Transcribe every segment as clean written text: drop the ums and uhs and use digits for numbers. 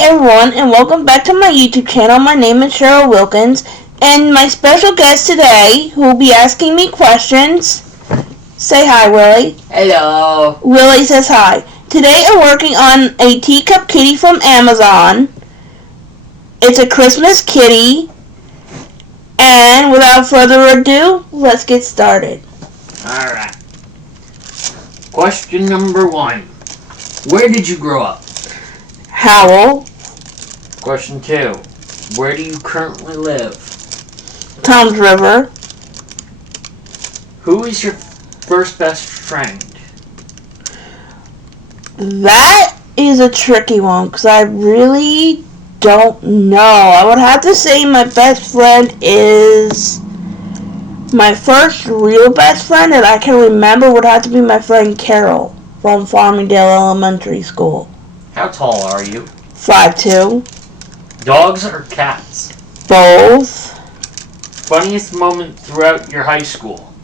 Hi everyone, and welcome back to my YouTube channel. My name is Cheryl Wilkins, and my special guest today, who will be asking me questions. Say hi, Willie. Hello. Willie says hi. Today I'm working on a teacup kitty from Amazon. It's a Christmas kitty. And without further ado, let's get started. Alright. Question number 1. Where did you grow up? Howell. Question 2. Where do you currently live? Toms River. Who is your first best friend? That is a tricky one because I really don't know. I would have to say my best friend is my first real best friend that I can remember would have to be my friend Carol from Farmingdale Elementary School. How tall are you? 5'2". Dogs or cats? Both. Funniest moment throughout your high school?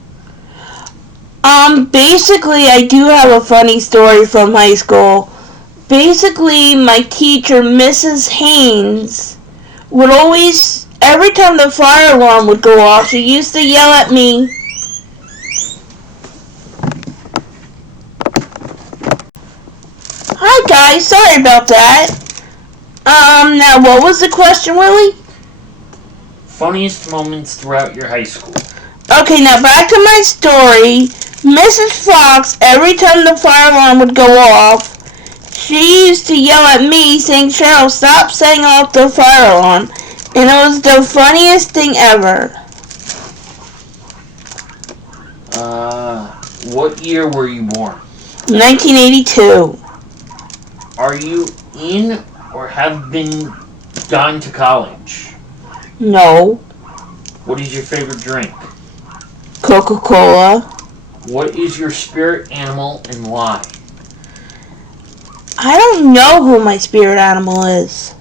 Basically, I do have a funny story from high school. Basically, my teacher, Mrs. Haynes, would always, every time the fire alarm would go off, she used to yell at me. Hi guys, sorry about that. Now what was the question, Willie? Funniest moments throughout your high school? Okay, now back to my story. Mrs. Fox, every time the fire alarm would go off, she used to yell at me saying, "Cheryl, stop setting off the fire alarm." And it was the funniest thing ever. What year were you born? 1982. Are you in or have been gone to college? No. What is your favorite drink? Coca-Cola. What is your spirit animal and why? I don't know who my spirit animal is.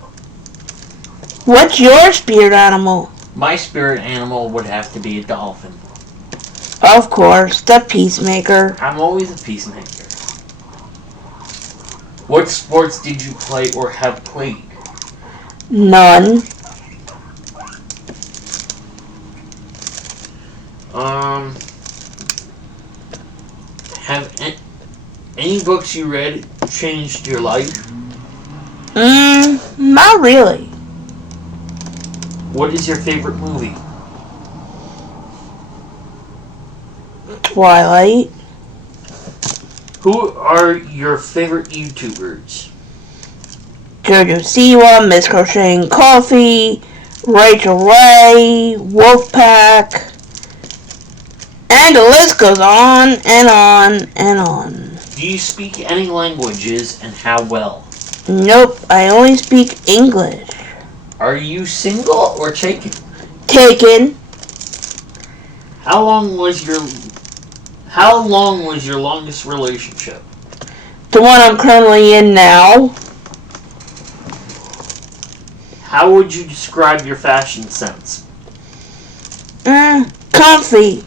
What's your spirit animal? My spirit animal would have to be a dolphin. Of course, the Peacemaker. I'm always a peacemaker. What sports did you play or have played? None. Have any books you read changed your life? Not really. What is your favorite movie? Twilight. Who are your favorite YouTubers? Jojo Siwa, Miss Crocheting Coffee, Rachel Ray, Wolfpack, and the list goes on and on and on. Do you speak any languages and how well? Nope, I only speak English. Are you single or taken? Taken. How long was your longest relationship? The one I'm currently in now. How would you describe your fashion sense? Comfy.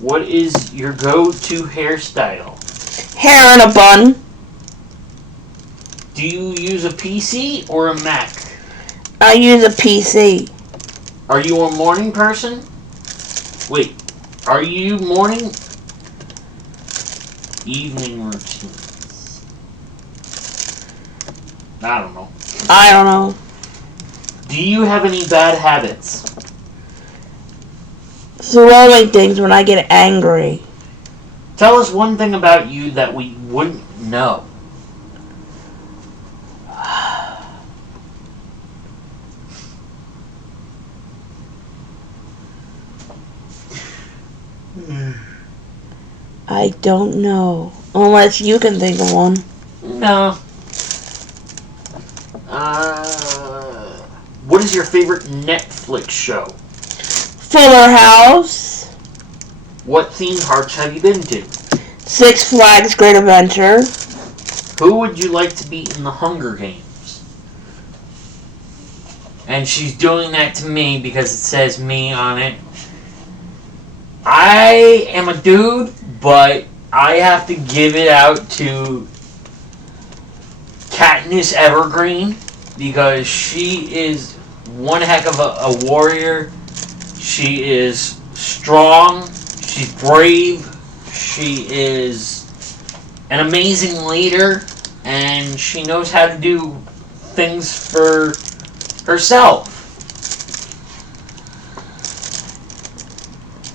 What is your go-to hairstyle? Hair in a bun. Do you use a PC or a Mac? I use a PC. Are you a morning person? Wait, are you morning, evening routines? I don't know. Do you have any bad habits? Throwing things when I get angry. Tell us one thing about you that we wouldn't know. I don't know. Unless you can think of one. No. What is your favorite Netflix show? Fuller House. What theme parks have you been to? Six Flags Great Adventure. Who would you like to be in the Hunger Games? And she's doing that to me because it says me on it. I am a dude, but I have to give it out to Katniss Evergreen, because she is one heck of a warrior. She is strong. She's brave. She is an amazing leader, and she knows how to do things for herself.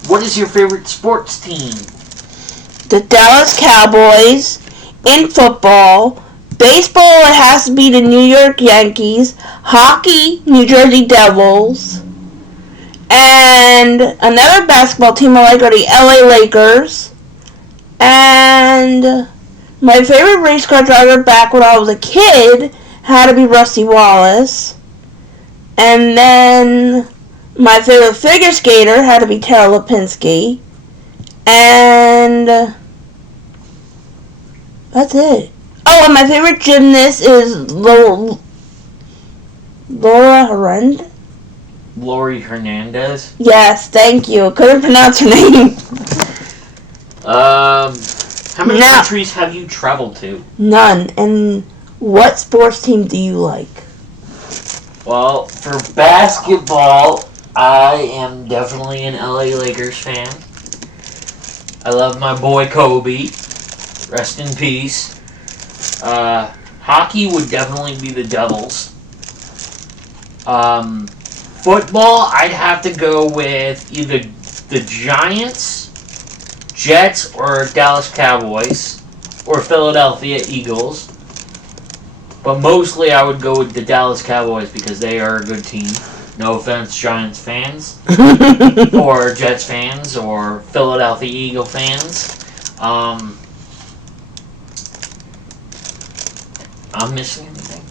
What is your favorite sports team? The Dallas Cowboys. In football. Baseball, it has to be the New York Yankees. Hockey, New Jersey Devils. And another basketball team I like are the LA Lakers. And my favorite race car driver back when I was a kid had to be Rusty Wallace. And then my favorite figure skater had to be Tara Lipinski. And that's it. Oh, and my favorite gymnast is Laura Harand. Lori Hernandez. Yes, thank you. Couldn't pronounce her name. How many countries have you traveled to? None. And what sports team do you like? Well, for basketball, I am definitely an LA Lakers fan. I love my boy Kobe. Rest in peace. Hockey would definitely be the Devils. Football, I'd have to go with either the Giants, Jets, or Dallas Cowboys, or Philadelphia Eagles. But mostly I would go with the Dallas Cowboys because they are a good team. No offense, Giants fans, or Jets fans, or Philadelphia Eagle fans. I'm missing anything.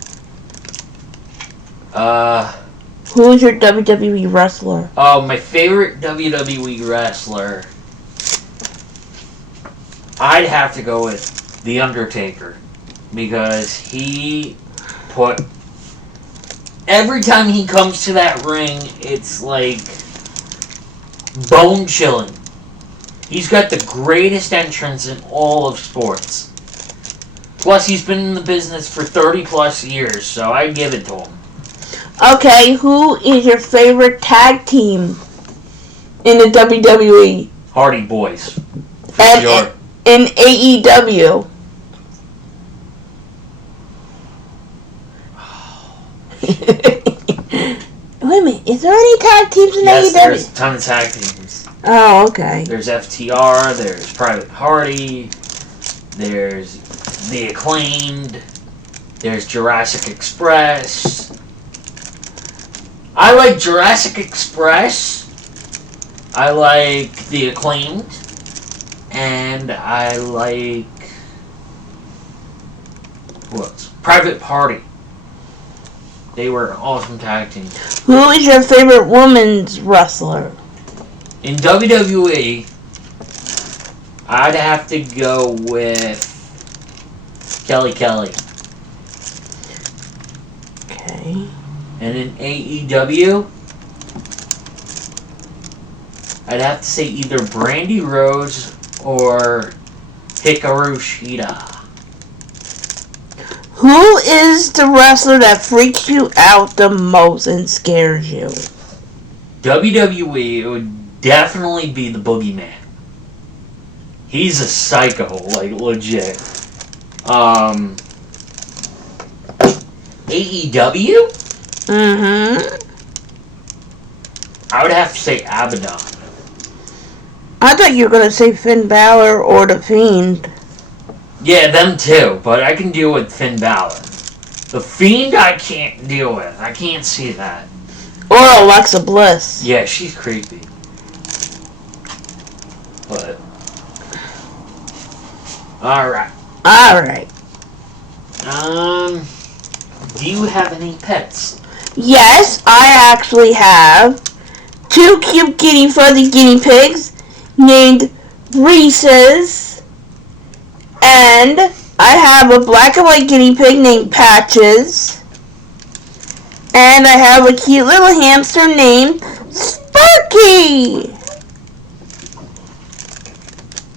Who is your WWE wrestler? Oh, my favorite WWE wrestler. I'd have to go with The Undertaker. Because he put... Every time he comes to that ring, it's like... bone-chilling. He's got the greatest entrance in all of sports. Plus, he's been in the business for 30 plus years, so I'd give it to him. Okay, who is your favorite tag team in the WWE? Hardy Boys. For And sure. in AEW? Wait a minute, is there any tag teams in Yes, AEW? there's a ton of tag teams. Oh, okay. There's FTR, there's Private Party, there's The Acclaimed, there's Jurassic Express. I like Jurassic Express, I like The Acclaimed, and I like... who else? Private Party. They were an awesome tag team. Who is your favorite women's wrestler? In WWE, I'd have to go with Kelly Kelly. Okay. And in AEW, I'd have to say either Brandy Rose or Hikaru Shida. Who is the wrestler that freaks you out the most and scares you? WWE, it would definitely be the Boogeyman. He's a psycho, like legit. AEW? Mm-hmm. I would have to say Abaddon. I thought you were going to say Finn Balor or The Fiend. Yeah, them too, but I can deal with Finn Balor. The Fiend I can't deal with. I can't see that. Or Alexa Bliss. Yeah, she's creepy. But... alright. Alright. Do you have any pets? Yes, I actually have 2 cute fuzzy guinea pigs named Reese's. And I have a black and white guinea pig named Patches. And I have a cute little hamster named Sparky.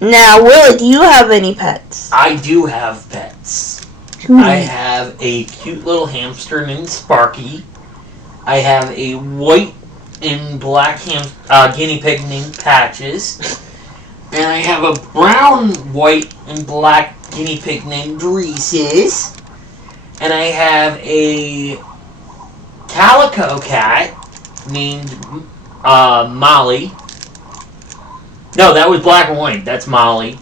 Now, Willie, do you have any pets? I do have pets. I have a cute little hamster named Sparky. I have a white and black guinea pig named Patches. And I have a brown, white, and black guinea pig named Reese's. And I have a calico cat named Molly. No, that was black and white. That's Molly.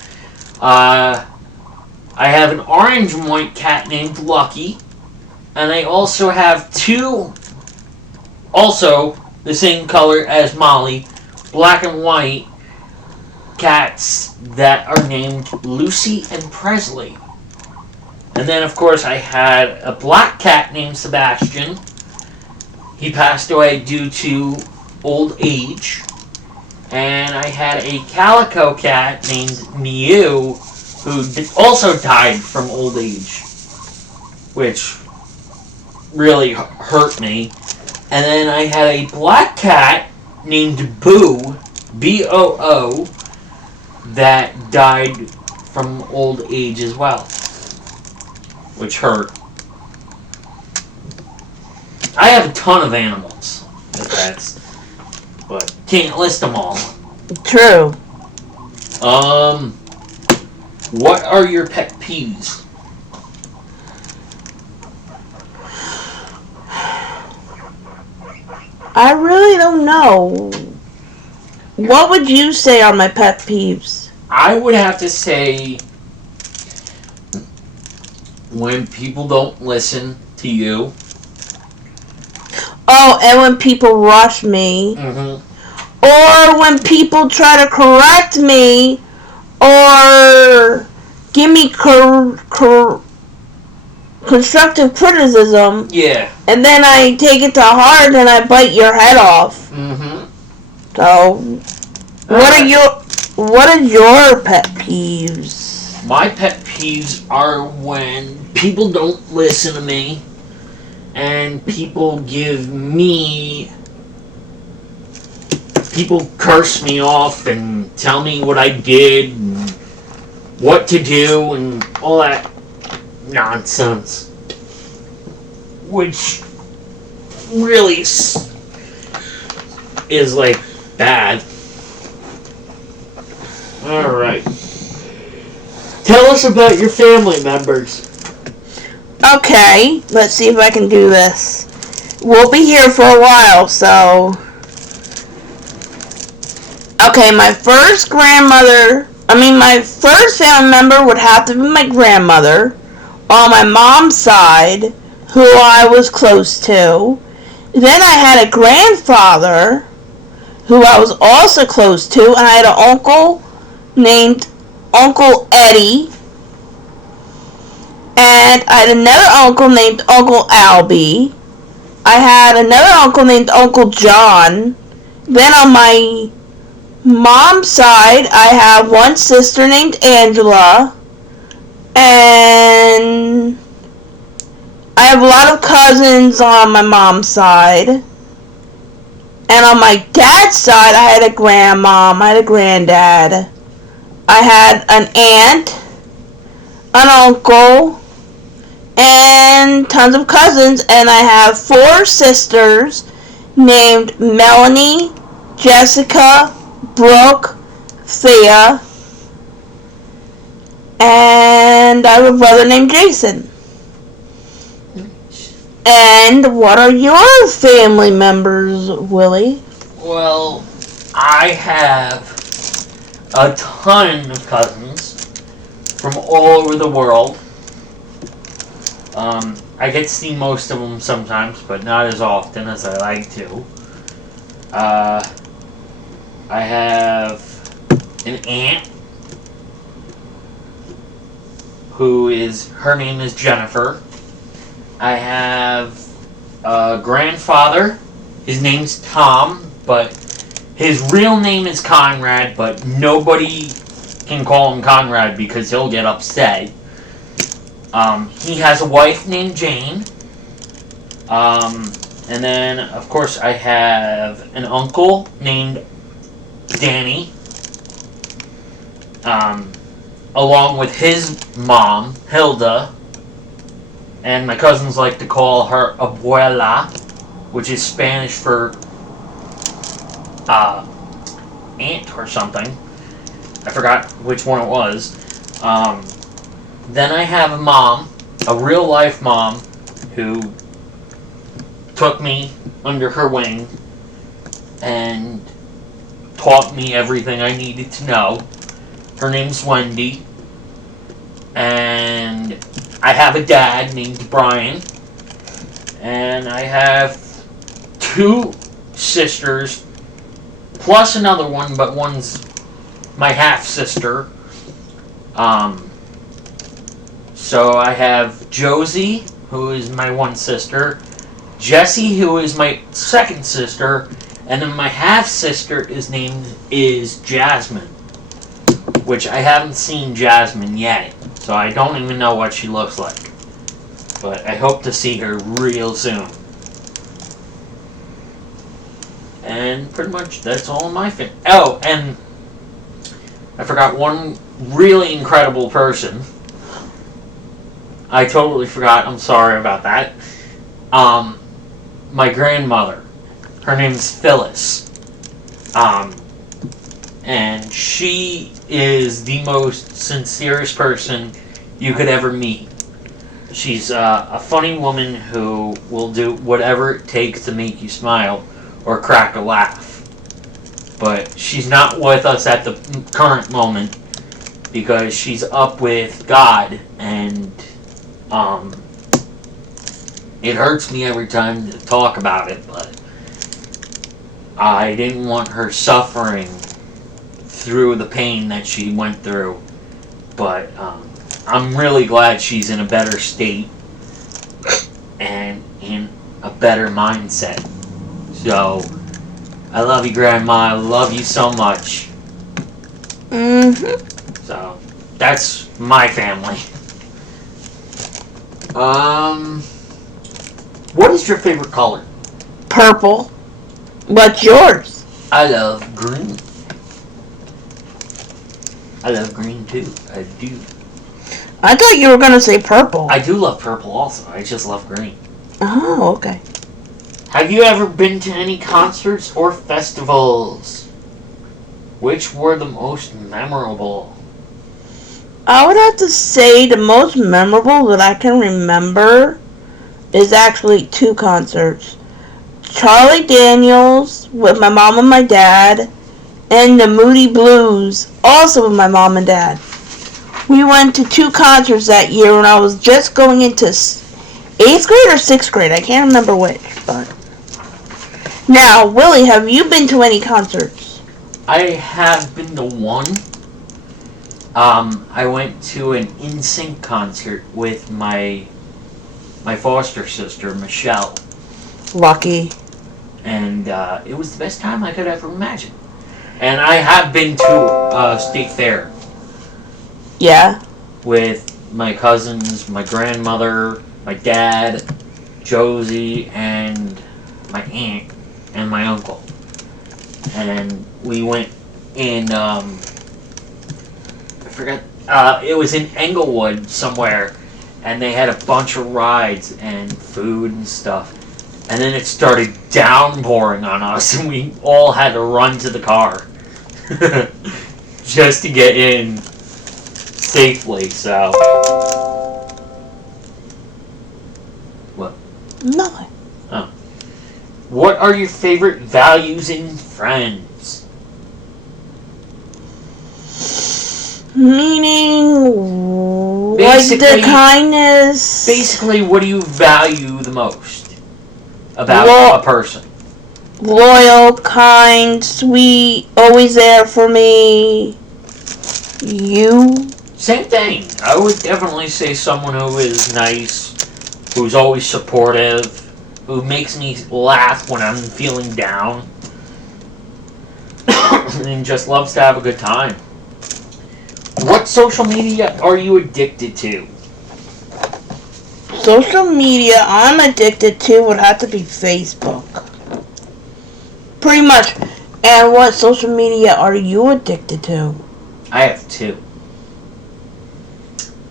I have an orange and white cat named Lucky. And I also have two, also the same color as Molly, black and white cats that are named Lucy and Presley. And then, of course, I had a black cat named Sebastian. He passed away due to old age. And I had a calico cat named Mew, who also died from old age, which really hurt me. And then I had a black cat named Boo, B-O-O, that died from old age as well, which hurt. I have a ton of animals, pets, but can't list them all. True. What are your pet peeves? I really don't know. What would you say are my pet peeves? I would have to say when people don't listen to you. Oh, and when people rush me. Mm-hmm. Or when people try to correct me. Or give me constructive criticism. Yeah. And then I take it to heart and I bite your head off. Mm-hmm. So, what are your pet peeves? My pet peeves are when people don't listen to me and people curse me off and tell me what I did and what to do and all that nonsense, which really is like bad. Alright. Tell us about your family members. Okay, let's see if I can do this. We'll be here for a while, so... Okay, my first family member would have to be my grandmother on my mom's side, who I was close to. Then I had a grandfather who I was also close to, and I had an uncle named Uncle Eddie, and I had another uncle named Uncle Albie. I had another uncle named Uncle John. Then on my mom's side, I have one sister named Angela, and I have a lot of cousins on my mom's side. And on my dad's side, I had a grandmom, I had a granddad. I had an aunt, an uncle, and tons of cousins. And I have 4 sisters named Melanie, Jessica, Brooke, Thea, and I have a brother named Jason. And what are your family members, Willie? Well, I have a ton of cousins from all over the world. I get to see most of them sometimes, but not as often as I like to. I have an aunt her name is Jennifer. I have a grandfather. His name's Tom, but his real name is Conrad, but nobody can call him Conrad because he'll get upset. He has a wife named Jane. And then, of course, I have an uncle named Danny. Along with his mom, Hilda. And my cousins like to call her abuela, which is Spanish for aunt or something. I forgot which one it was. Then I have a mom, a real life mom, who took me under her wing and taught me everything I needed to know. Her name's Wendy. And I have a dad named Brian. And I have 2 sisters, plus another one, but one's my half-sister. So I have Josie, who is my one sister, Jessie, who is my second sister, and then my half-sister is Jasmine, which I haven't seen Jasmine yet, so I don't even know what she looks like. But I hope to see her real soon. And pretty much that's all my family. Oh, and I forgot one really incredible person. I totally forgot. I'm sorry about that. My grandmother. Her name's Phyllis. And she is the most sincerest person you could ever meet. She's a funny woman who will do whatever it takes to make you smile or crack a laugh. But she's not with us at the current moment because she's up with God, and it hurts me every time to talk about it, but I didn't want her suffering through the pain that she went through. But I'm really glad she's in a better state and in a better mindset. So, I love you, Grandma. I love you so much. So, that's my family. What is your favorite color? Purple. What's yours? I love green. I love green too. I do. I thought you were going to say purple. I do love purple also. I just love green. Oh, okay. Have you ever been to any concerts or festivals? Which were the most memorable? I would have to say the most memorable that I can remember is actually 2 concerts. Charlie Daniels with my mom and my dad, and the Moody Blues also with my mom and dad. We went to 2 concerts that year when I was just going into 8th grade or 6th grade. I can't remember which, but... Now, Willie, have you been to any concerts? I have been to one. I went to an NSYNC concert with my foster sister, Michelle. Lucky. And it was the best time I could ever imagine. And I have been to State Fair. Yeah? With my cousins, my grandmother, my dad, Josie, and my aunt, and my uncle. And we went in, I forgot, it was in Englewood somewhere, and they had a bunch of rides and food and stuff. And then it started downpouring on us, and we all had to run to the car just to get in safely, so... What? Nothing. Oh. What are your favorite values in friends? Meaning, Basically- like the kindness. Basically, what do you value the most about a person? Loyal, kind, sweet, always there for me. You? Same thing. I would definitely say someone who is nice, who's always supportive, who makes me laugh when I'm feeling down, and just loves to have a good time. What social media are you addicted to? Social media I'm addicted to would have to be Facebook. Pretty much. And what social media are you addicted to? I have 2.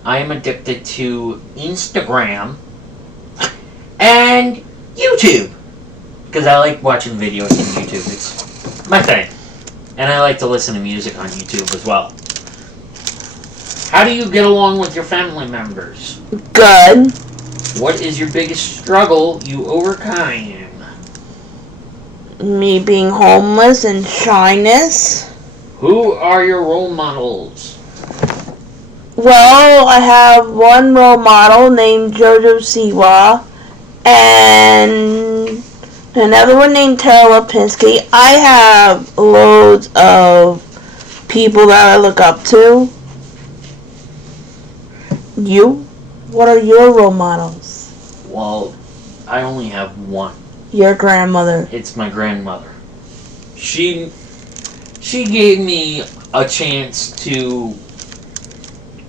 I am addicted to Instagram And YouTube. Because I like watching videos on YouTube. It's my thing. And I like to listen to music on YouTube as well. How do you get along with your family members? Good. What is your biggest struggle you overcame? Me being homeless and shyness. Who are your role models? Well, I have one role model named Jojo Siwa and another one named Tara Lipinski. I have loads of people that I look up to. You? What are your role models? Well, I only have one. Your grandmother. It's my grandmother. She gave me a chance to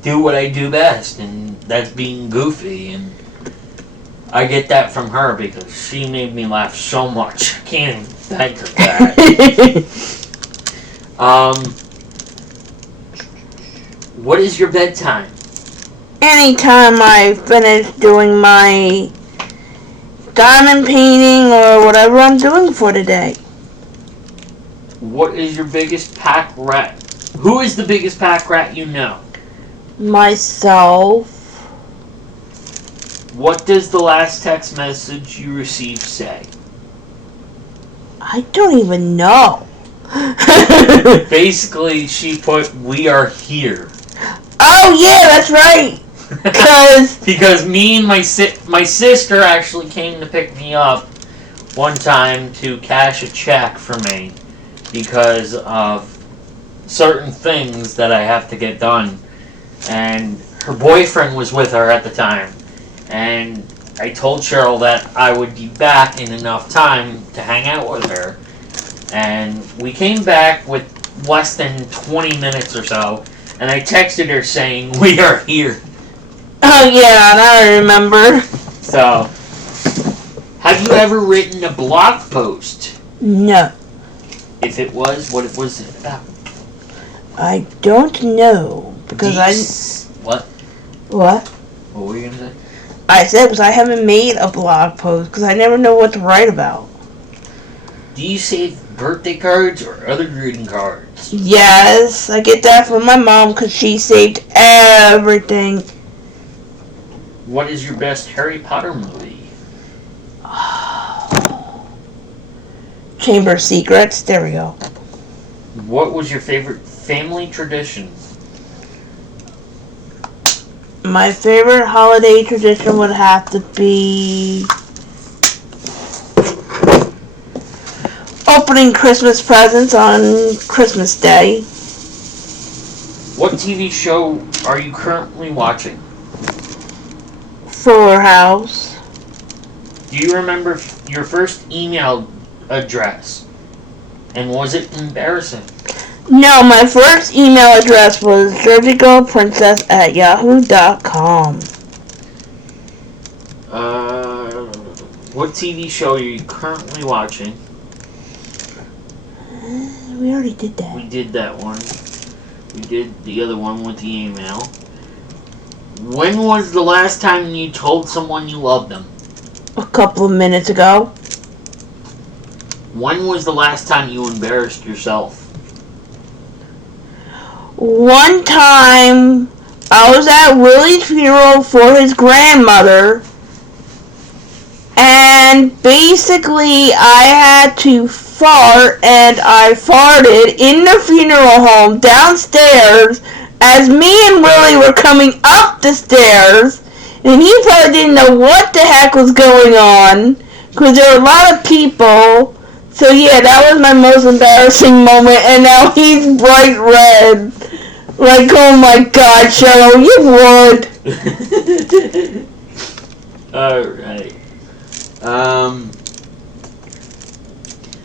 do what I do best, and that's being goofy, and I get that from her because she made me laugh so much. I can't even thank her for that. What is your bedtime? Anytime I finish doing my diamond painting or whatever I'm doing for today. What is your biggest pack rat? Who is the biggest pack rat you know? Myself. What does the last text message you received say? I don't even know. Basically, she put, "We are here." Oh yeah, that's right. Because me and my sister actually came to pick me up one time to cash a check for me because of certain things that I have to get done. And her boyfriend was with her at the time. And I told Cheryl that I would be back in enough time to hang out with her. And we came back with less than 20 minutes or so. And I texted her saying, "We are here." Oh yeah, now I remember. So, have you ever written a blog post? No. If it was, what was it about? I don't know because What? What? What were you gonna say? I said because I haven't made a blog post because I never know what to write about. Do you save birthday cards or other greeting cards? Yes, I get that from my mom because she saved everything. What is your best Harry Potter movie? Chamber of Secrets. There we go. What was your favorite family tradition? My favorite holiday tradition would have to be opening Christmas presents on Christmas Day. What TV show are you currently watching? Fuller House. Do you remember your first email address? And was it embarrassing? No, my first email address was surgicalprincess@yahoo.com. What TV show are you currently watching? We already did that. We did that one. We did the other one with the email. When was the last time you told someone you loved them? A couple of minutes ago. When was the last time you embarrassed yourself? One time, I was at Willie's funeral for his grandmother, and basically I had to fart, and I farted in the funeral home downstairs as me and Willie were coming up the stairs, and he probably didn't know what the heck was going on, because there were a lot of people. So yeah, that was my most embarrassing moment, and now he's bright red. Like, oh my God, Cheryl, you would. Alright.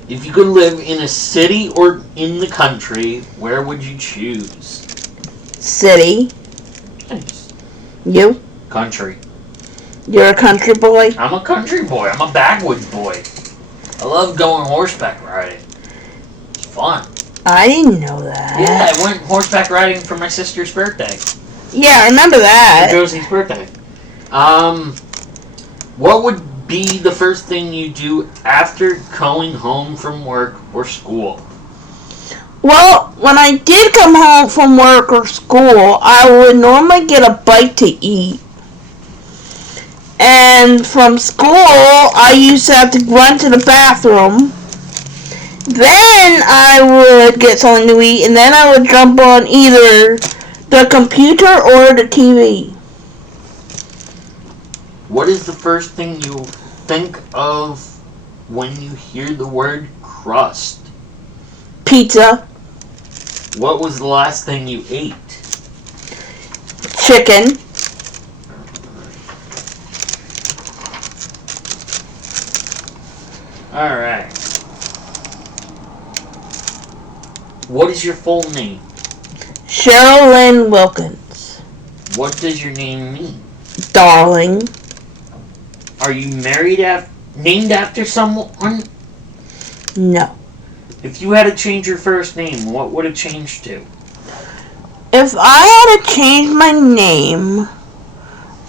If you could live in a city or in the country, where would you choose? City. Nice. You? Country. You're a country boy? I'm a country boy. I'm a backwoods boy. I love going horseback riding. It's fun. I didn't know that. Yeah, I went horseback riding for my sister's birthday. Yeah, I remember For that. Josie's birthday. What would be the first thing you do after going home from work or school? Well, when I did come home from work or school, I would normally get a bite to eat. And from school, I used to have to run to the bathroom. Then I would get something to eat, and then I would jump on either the computer or the TV. What is the first thing you think of when you hear the word crust? Pizza. What was the last thing you ate? Chicken. Alright. What is your full name? Cheryl Lynn Wilkins. What does your name mean? Darling. Are you named after someone? No. If you had to change your first name, what would it change to? If I had to change my name,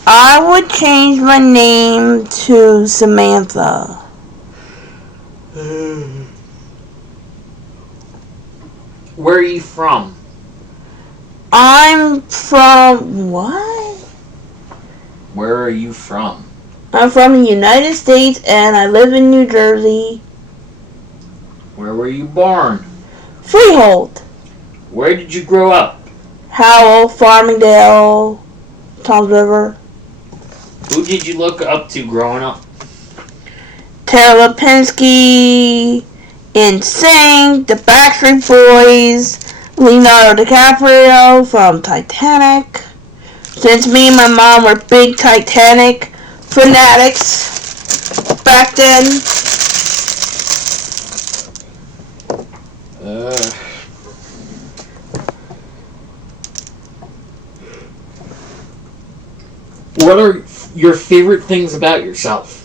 I would change my name to Samantha. Where are you from? I'm from what? Where are you from? I'm from the United States and I live in New Jersey. Where were you born? Freehold. Where did you grow up? Howell, Farmingdale, Toms River. Who did you look up to growing up? Tara Lipinski, NSYNC, the Backstreet Boys, Leonardo DiCaprio from Titanic. Since me and my mom were big Titanic fanatics back then. What are your favorite things about yourself?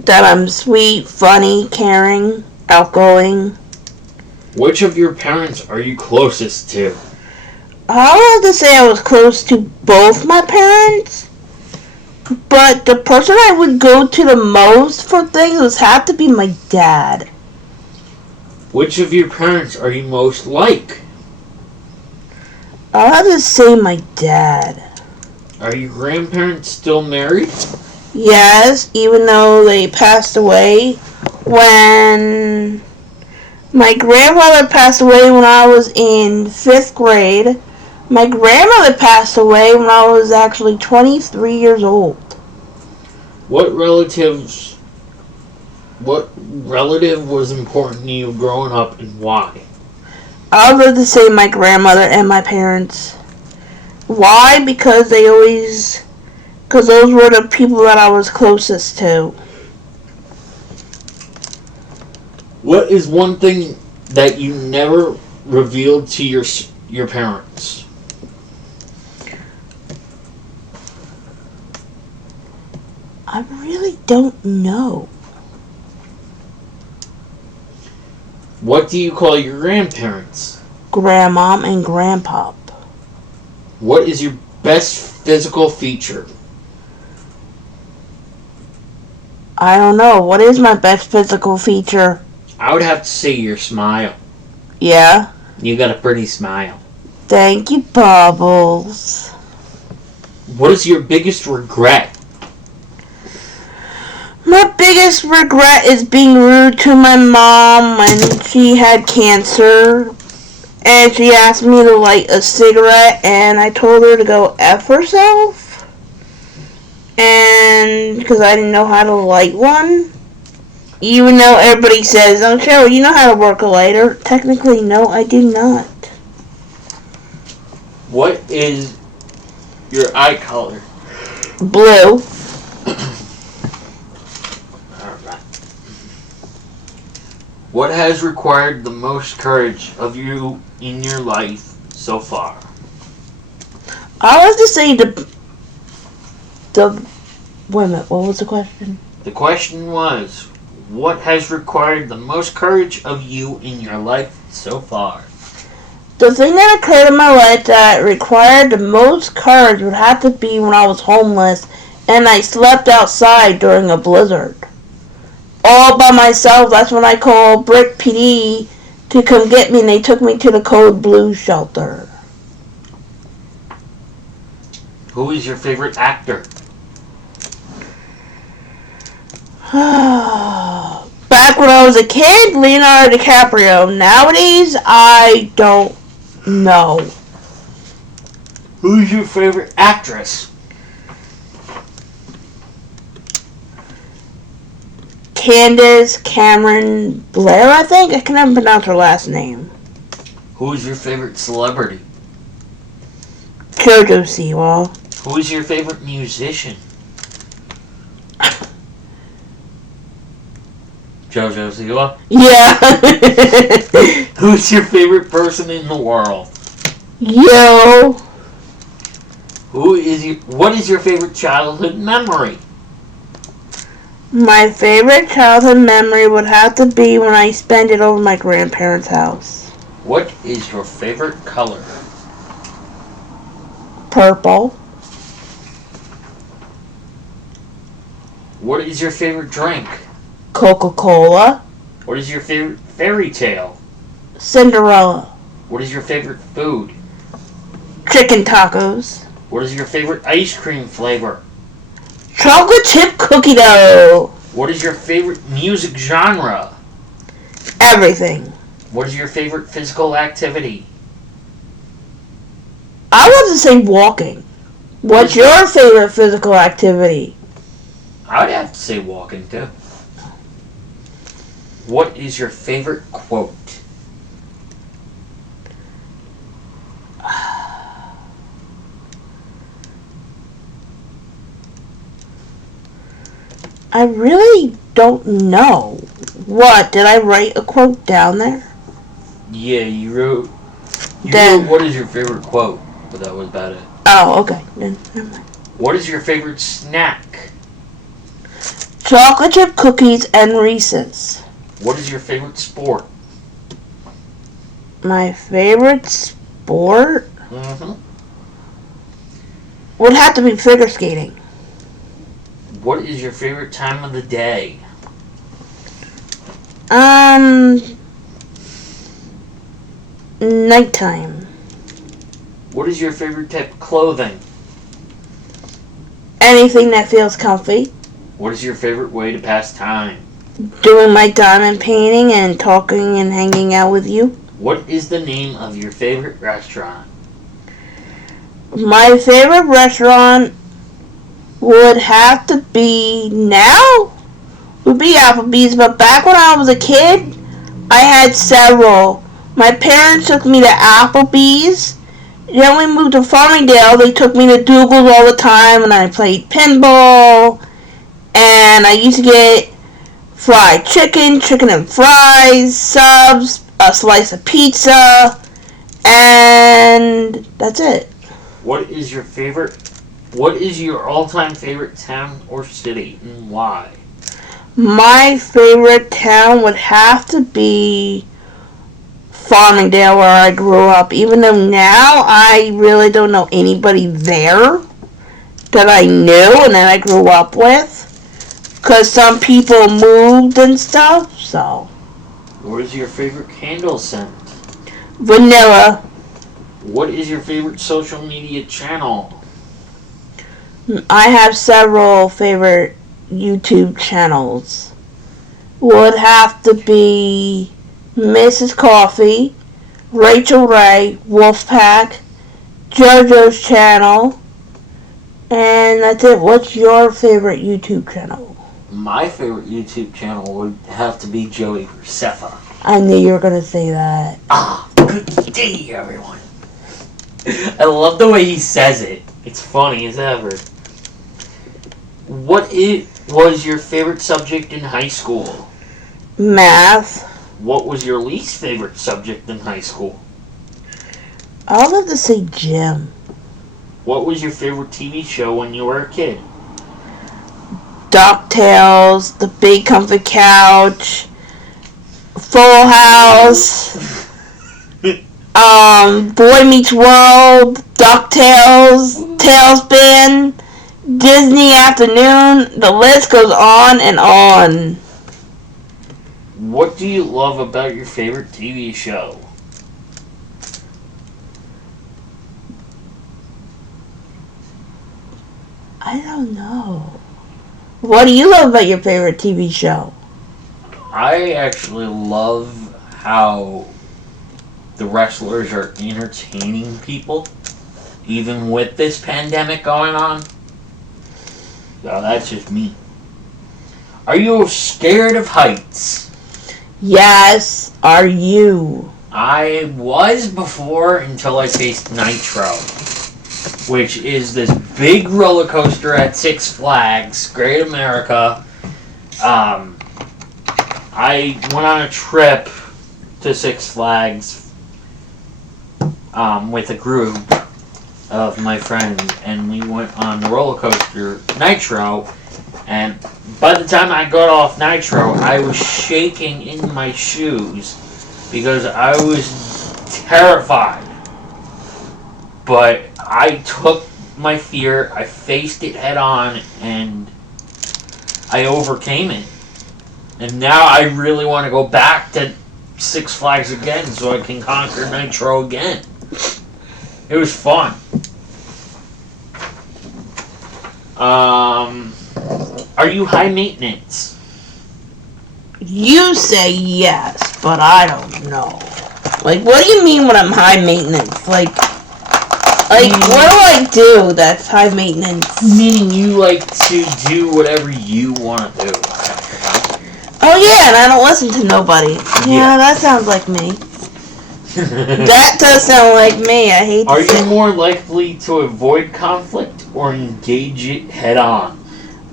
That I'm sweet, funny, caring, outgoing. Which of your parents are you closest to? I would have to say I was close to both my parents, but the person I would go to the most for things would have to be my dad. Which of your parents are you most like? I'll have to say my dad. Are your grandparents still married? Yes, even though they passed away when my grandfather passed away when I was in 5th grade. My grandmother passed away when I was actually 23 years old. What relative was important to you growing up and why? I would love to say my grandmother and my parents. Why? Because those were the people that I was closest to. What is one thing that you never revealed to your parents? I really don't know. What do you call your grandparents? Grandmom and grandpop. What is your best physical feature? I don't know. What is my best physical feature? I would have to say your smile. Yeah? You got a pretty smile. Thank you, Bubbles. What is your biggest regret? My biggest regret is being rude to my mom when she had cancer. And she asked me to light a cigarette, and I told her to go F herself. And because I didn't know how to light one. Even though everybody says, "Oh, Cheryl, you know how to work a lighter." Technically, no, I do not. What is your eye color? Blue. Alright. What has required the most courage of you in your life so far? I like to say the wait a minute, what was the question? The question was, what has required the most courage of you in your life so far? The thing that occurred in my life that required the most courage would have to be when I was homeless and I slept outside during a blizzard. All by myself. That's when I called Brick PD to come get me, and they took me to the Code Blue shelter. Who is your favorite actor? Back when I was a kid, Leonardo DiCaprio. Nowadays, I don't know. Who's your favorite actress? Candace Cameron Blair, I think. I can never pronounce her last name. Who is your favorite celebrity? JoJo Siwa. Who is your favorite musician? JoJo Siwa. Yeah. Who's your favorite person in the world? Yo. What is your favorite childhood memory? My favorite childhood memory would have to be when I spent it over my grandparents' house. What is your favorite color? Purple. What is your favorite drink? Coca-Cola. What is your favorite fairy tale? Cinderella. What is your favorite food? Chicken tacos. What is your favorite ice cream flavor? Chocolate chip cookie dough. What is your favorite music genre? Everything. What is your favorite physical activity? I want to say walking. What's your favorite physical activity? I would have to say walking too. What is your favorite quote? I really don't know. What? Did I write a quote down there? Yeah, you wrote Then. what is your favorite quote? But that was about it. Oh, okay. Then never mind. What is your favorite snack? Chocolate chip cookies and Reese's. What is your favorite sport? My favorite sport Mm-hmm. would have to be figure skating. What is your favorite time of the day? Nighttime. What is your favorite type of clothing? Anything that feels comfy. What is your favorite way to pass time? Doing my diamond painting and talking and hanging out with you. What is the name of your favorite restaurant? My favorite restaurant would have to be now would be Applebee's, but back when I was a kid, I had several. My parents took me to Applebee's. Then we moved to Farmingdale. They took me to Dougal's all the time, and I played pinball. And I used to get fried chicken, chicken and fries, subs, a slice of pizza, and that's it. What is your all-time favorite town or city, and why? My favorite town would have to be Farmingdale, where I grew up. Even though now I really don't know anybody there that I knew and that I grew up with. Because some people moved and stuff, so. What is your favorite candle scent? Vanilla. What is your favorite social media channel? I have several favorite YouTube channels. Would have to be Mrs. Coffee, Rachel Ray, Wolfpack, JoJo's channel, and that's it. What's your favorite YouTube channel? My favorite YouTube channel would have to be Joey Graceffa. I knew you were going to say that. Good day, everyone. I love the way he says it. It's funny as ever. What was your favorite subject in high school? Math. What was your least favorite subject in high school? I'll have to say gym. What was your favorite TV show when you were a kid? DuckTales, The Big Comfy Couch, Full House, Boy Meets World, DuckTales, Tailspin, Disney Afternoon. The list goes on and on. What do you love about your favorite TV show? I don't know. What do you love about your favorite TV show? I actually love how the wrestlers are entertaining people, even with this pandemic going on. So that's just me. Are you scared of heights? Yes, are you? I was before until I faced Nitro, which is this big roller coaster at Six Flags, Great America. I went on a trip to Six Flags with a group of my friends, and we went on the roller coaster Nitro, and by the time I got off Nitro, I was shaking in my shoes because I was terrified. But I took my fear, I faced it head on, and I overcame it. And now I really want to go back to Six Flags again so I can conquer Nitro again. It was fun. Are you high maintenance? You say yes, but I don't know. Like, what do you mean when I'm high maintenance? Like, what do I do that's high maintenance? Meaning you like to do whatever you want to do. Oh yeah, and I don't listen to nobody. Yeah, that sounds like me. That does sound like me. I hate to Are say. you more likely to avoid conflict or engage it head on?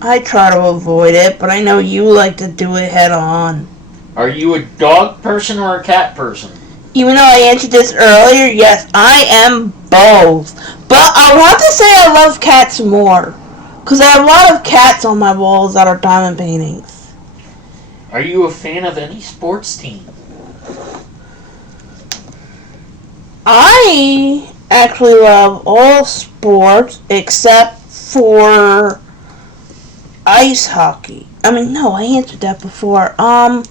I try to avoid it, but I know you like to do it head on. Are you a dog person or a cat person? Even though I answered this earlier, yes, I am both. But I want to say I love cats more. Because I have a lot of cats on my walls that are diamond paintings. Are you a fan of any sports team? I actually love all sports except for ice hockey. I mean, no, I answered that before. I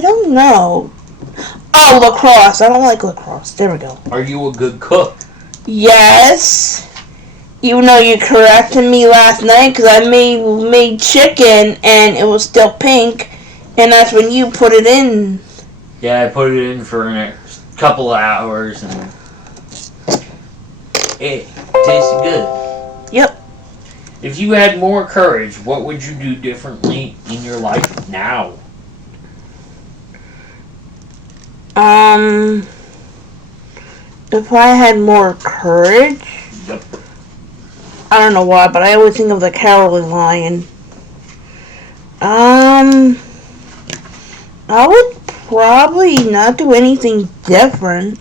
don't know. Oh, lacrosse. I don't like lacrosse. There we go. Are you a good cook? Yes. Even though you corrected me last night because I made chicken and it was still pink, and that's when you put it in. Yeah, I put it in for a couple of hours and it tasted good. Yep. If you had more courage, what would you do differently in your life now? If I had more courage, Yep. I don't know why, but I always think of the Cowardly Lion. I would probably not do anything different.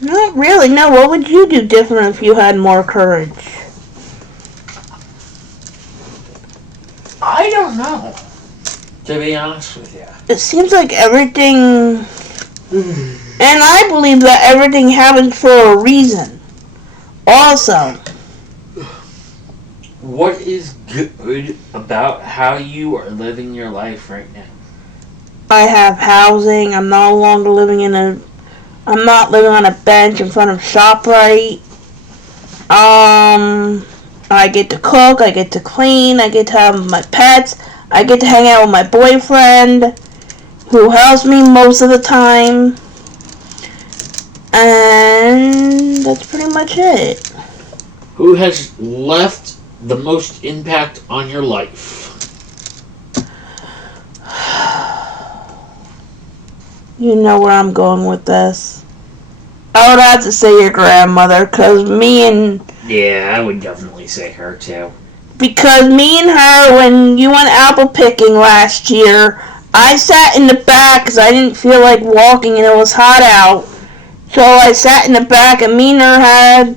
Not really, no. What would you do different if you had more courage? I don't know, to be honest with you. It seems like everything... And I believe that everything happens for a reason. Also, What is good about how you are living your life right now? I have housing. I'm no longer living I'm not living on a bench in front of ShopRite. I get to cook. I get to clean. I get to have my pets. I get to hang out with my boyfriend, who helps me most of the time. And that's pretty much it. Who has left the most impact on your life? You know where I'm going with this. I would have to say your grandmother, because me and Yeah, I would definitely say her too. her, when you went apple picking last year, I sat in the back because I didn't feel like walking and it was hot out. So I sat in the back and me and her had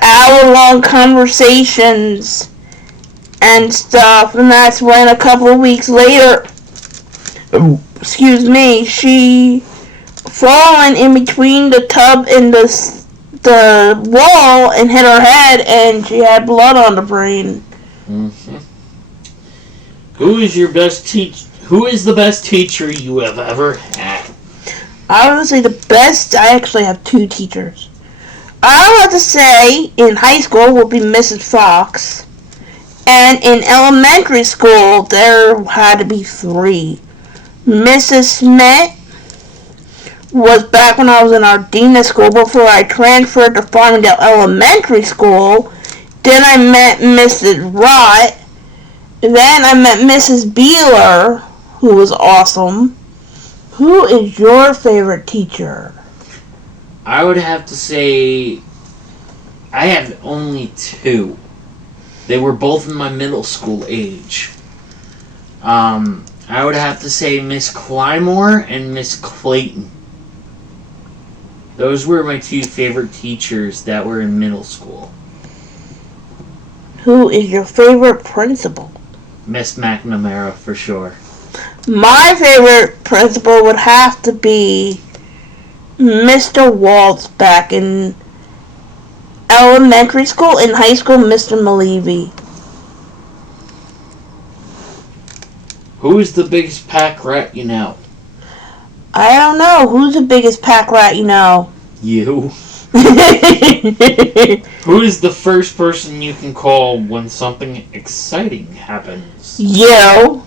hour-long conversations and stuff. And that's when a couple of weeks later, she fallen in between the tub and the wall and hit her head, and she had blood on the brain. Mm-hmm. Who is the best teacher you have ever had? I would say the best. I actually have two teachers. I would have to say in high school would be Mrs. Fox, and in elementary school there had to be three. Mrs. Smith was back when I was in Ardena school before I transferred to Farmingdale Elementary School. Then I met Mrs. Rott. Then I met Mrs. Beeler, who was awesome. Who is your favorite teacher? I would have to say I have only two. They were both in my middle school age. I would have to say Miss Clymore and Miss Clayton. Those were my two favorite teachers that were in middle school. Who is your favorite principal? Miss McNamara for sure. My favorite principal would have to be Mr. Waltz back in elementary school. In high school, Mr. Malevy. Who is the biggest pack rat you know? I don't know. Who's the biggest pack rat you know? You. Who is the first person you can call when something exciting happens? You.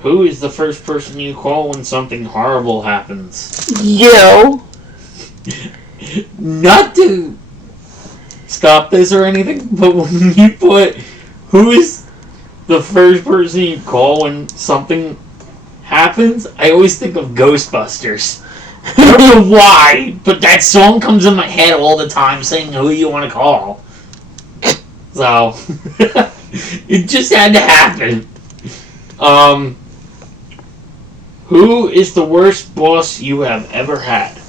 Who is the first person you call when something horrible happens? You. Not to stop this or anything, but when you put who is the first person you call when something happens, I always think of Ghostbusters. I don't know why, but that song comes in my head all the time saying who you want to call. So, it just had to happen. Who is the worst boss you have ever had?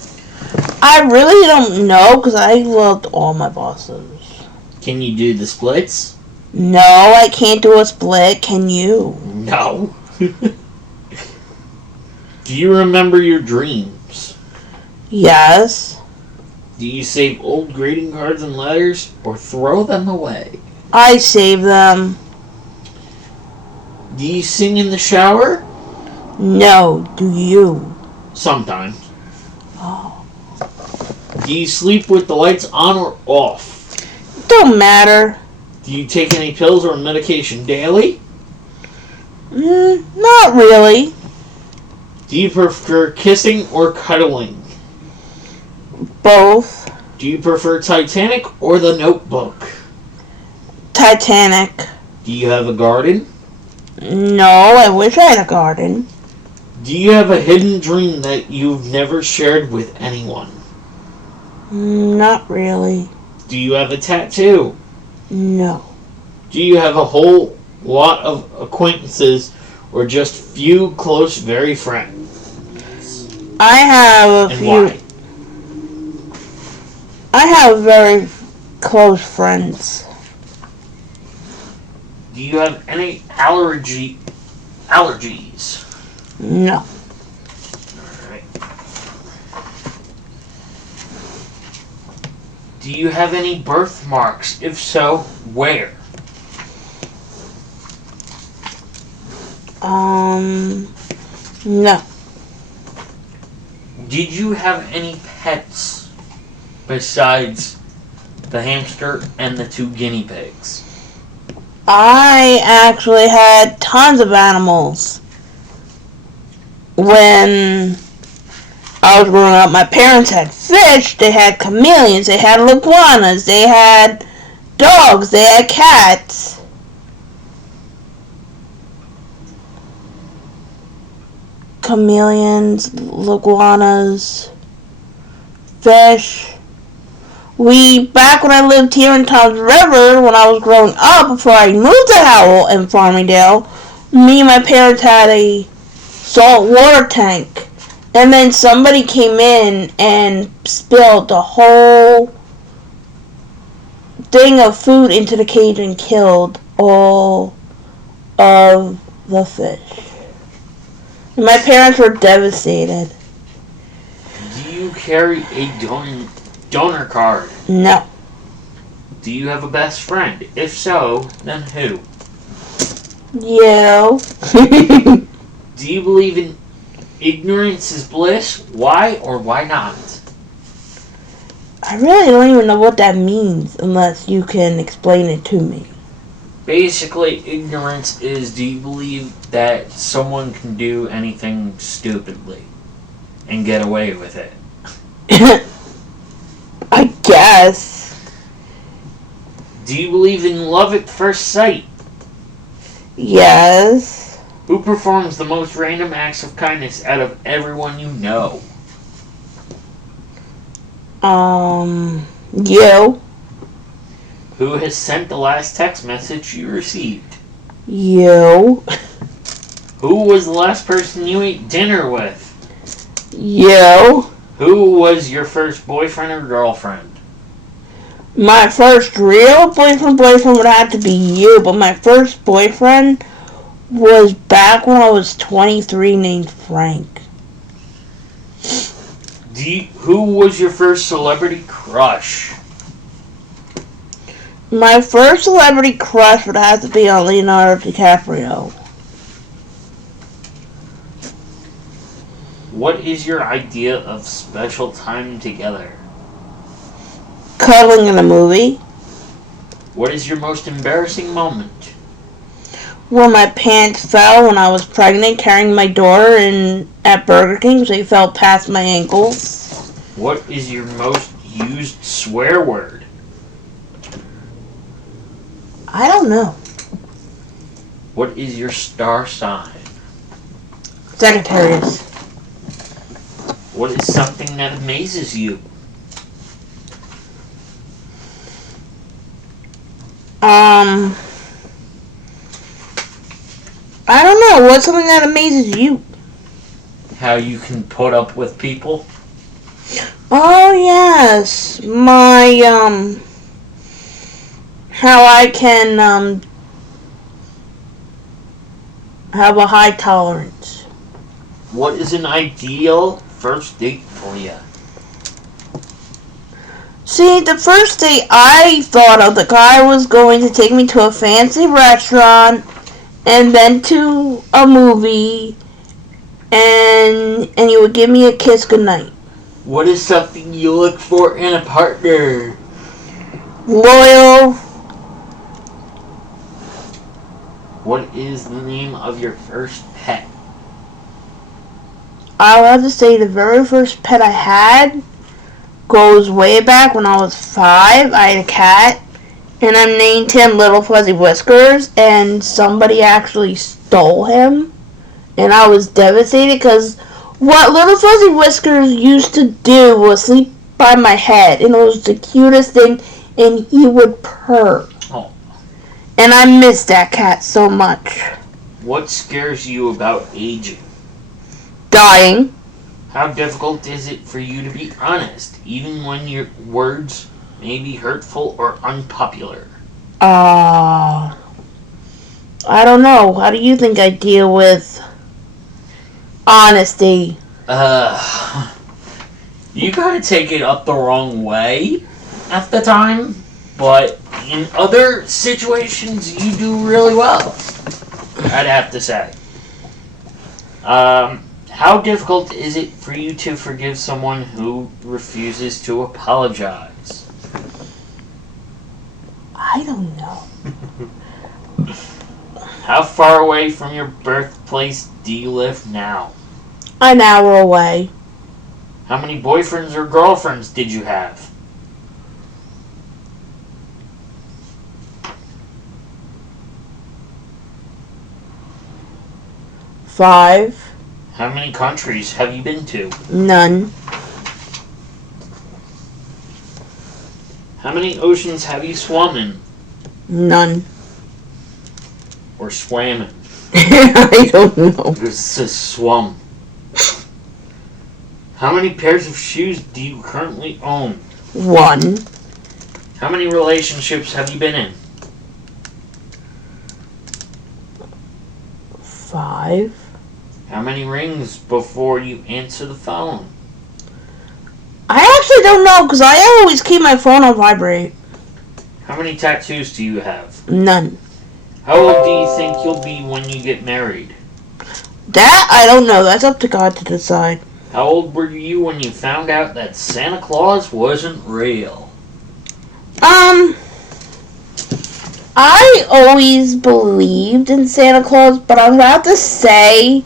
I really don't know because I loved all my bosses. Can you do the splits? No, I can't do a split. Can you? No. Do you remember your dreams? Yes. Do you save old greeting cards and letters or throw them away? I save them. Do you sing in the shower? No, do you? Sometimes. Oh. Do you sleep with the lights on or off? Don't matter. Do you take any pills or medication daily? Not really. Do you prefer kissing or cuddling? Both. Do you prefer Titanic or The Notebook? Titanic. Do you have a garden? No, I wish I had a garden. Do you have a hidden dream that you've never shared with anyone? Not really. Do you have a tattoo? No. Do you have a whole lot of acquaintances or just few close, very friends? I have a And few. why? I have very close friends. Do you have any allergies? No. Alright. Do you have any birthmarks? If so, where? No. Did you have any pets besides the hamster and the 2 guinea pigs? I actually had tons of animals. When I was growing up, my parents had fish, they had chameleons, they had iguanas, they had dogs, they had cats. Chameleons, iguanas, fish. Back when I lived here in Toms River, when I was growing up, before I moved to Howell and Farmingdale, me and my parents had a salt water tank. And then somebody came in and spilled the whole thing of food into the cage and killed all of the fish. And my parents were devastated. Do you carry a gun Donor card. No. Do you have a best friend? If so, then who? You. Do you believe in ignorance is bliss? Why or why not? I really don't even know what that means unless you can explain it to me. Basically, ignorance is, do you believe that someone can do anything stupidly and get away with it? I guess. Do you believe in love at first sight? Yes. Who performs the most random acts of kindness out of everyone you know? You. Who has sent the last text message you received? You. Who was the last person you ate dinner with? You. Who was your first boyfriend or girlfriend? My first real boyfriend would have to be you, but my first boyfriend was back when I was 23 named Frank. Who was your first celebrity crush? My first celebrity crush would have to be on Leonardo DiCaprio. What is your idea of special time together? Cuddling in a movie. What is your most embarrassing moment? Where my pants fell when I was pregnant carrying my daughter at Burger King, so they fell past my ankles. What is your most used swear word? I don't know. What is your star sign? Sagittarius. What is something that amazes you? I don't know. What's something that amazes you? How you can put up with people? Oh, yes. How I can, have a high tolerance. What is an ideal first date for you? See, the first date I thought of, the guy was going to take me to a fancy restaurant and then to a movie and he would give me a kiss goodnight. What is something you look for in a partner? Loyal. What is the name of your first pet? I would have to say the very first pet I had goes way back when I was 5. I had a cat, and I named him Little Fuzzy Whiskers, and somebody actually stole him, and I was devastated because what Little Fuzzy Whiskers used to do was sleep by my head, and it was the cutest thing, and he would purr. Oh. And I miss that cat so much. What scares you about aging? Dying. How difficult is it for you to be honest, even when your words may be hurtful or unpopular? I don't know. How do you think I deal with honesty? You gotta take it up the wrong way at the time, but in other situations you do really well, I'd have to say. How difficult is it for you to forgive someone who refuses to apologize? I don't know. How far away from your birthplace do you live now? An hour away. How many boyfriends or girlfriends did you have? Five. How many countries have you been to? None. How many oceans have you swum in? None. Or swam in? I don't know. It says swum. How many pairs of shoes do you currently own? One. How many relationships have you been in? 5. How many rings before you answer the phone? I actually don't know because I always keep my phone on vibrate. How many tattoos do you have? None. How old do you think you'll be when you get married? That I don't know. That's up to God to decide. How old were you when you found out that Santa Claus wasn't real? I always believed in Santa Claus, but I would have to say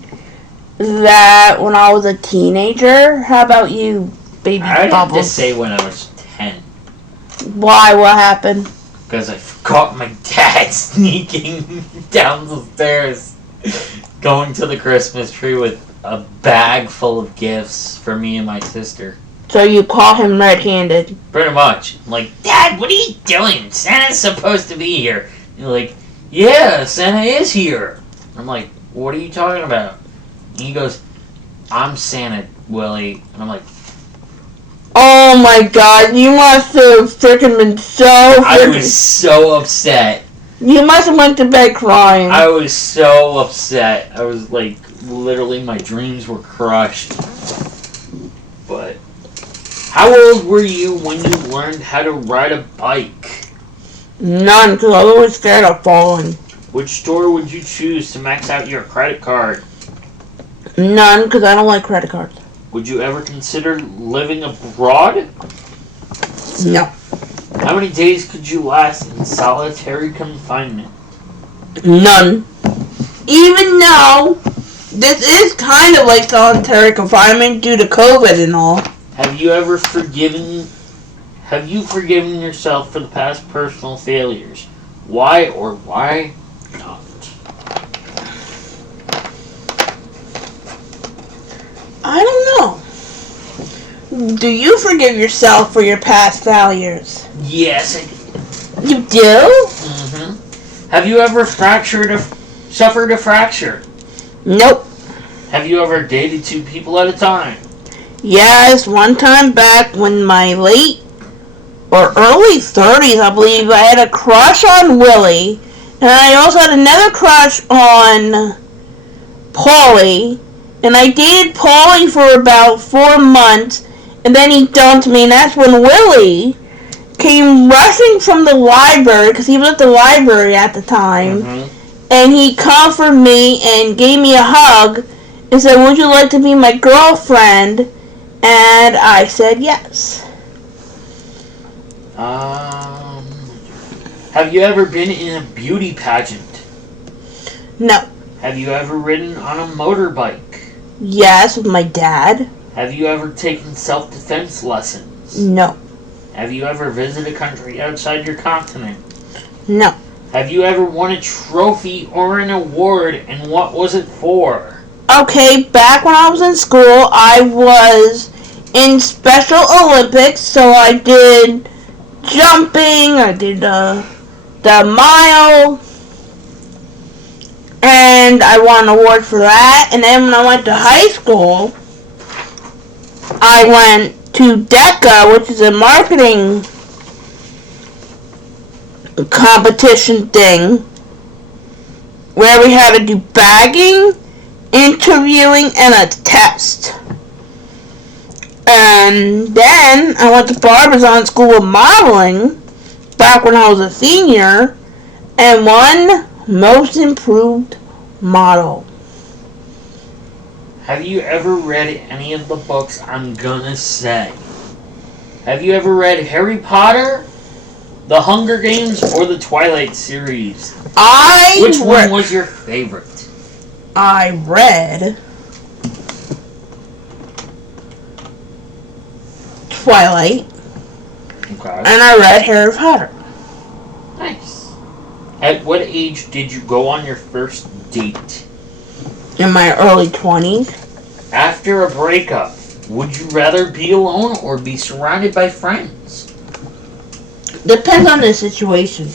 that when I was a teenager. How about you, baby I'd have to Bubbles? say when I was 10. Why? What happened? Because I forgot my dad sneaking down the stairs, going to the Christmas tree with a bag full of gifts for me and my sister. So you caught him red-handed. Pretty much. I'm like, Dad, what are you doing? Santa's supposed to be here. And you're like, yeah, Santa is here. I'm like, what are you talking about? And he goes, I'm Santa, Willie. And I'm like, Oh my God! You must have freaking been so. I was so upset. You must have went to bed crying. I was so upset. I was like, literally, my dreams were crushed. But how old were you when you learned how to ride a bike? None, because I was always scared of falling. Which store would you choose to max out your credit card? None, because I don't like credit cards. Would you ever consider living abroad? No. How many days could you last in solitary confinement? None. Even though this is kind of like solitary confinement due to COVID and all. Have you forgiven yourself for the past personal failures? Why or why not? I don't know. Do you forgive yourself for your past failures? Yes, I do. You do? Mm-hmm. Have you ever suffered a fracture? Nope. Have you ever dated two people at a time? Yes, one time back when my late or early 30s, I believe, I had a crush on Willie. And I also had another crush on Paulie. And I dated Paulie for about 4 months. And then he dumped me. And that's when Willie came rushing from the library, because he was at the library at the time. Mm-hmm. And he comforted me and gave me a hug and said, would you like to be my girlfriend? And I said yes. Have you ever been in a beauty pageant? No. Have you ever ridden on a motorbike? Yes, with my dad. Have you ever taken self-defense lessons? No. Have you ever visited a country outside your continent? No. Have you ever won a trophy or an award, and what was it for? Okay, back when I was in school, I was in Special Olympics, so I did jumping, I did the mile, and I won an award for that. And then when I went to high school, I went to DECA, which is a marketing competition thing, where we had to do bagging, interviewing, and a test. And then I went to Barbizon School of Modeling back when I was a senior and won Most Improved Model. Have you ever read any of the books I'm gonna say? Have you ever read Harry Potter, The Hunger Games, or the Twilight series? Which one was your favorite? I read Twilight. Okay. And I read Harry Potter. Nice. At what age did you go on your first date? In my early 20s. After a breakup, would you rather be alone or be surrounded by friends? Depends on the situation.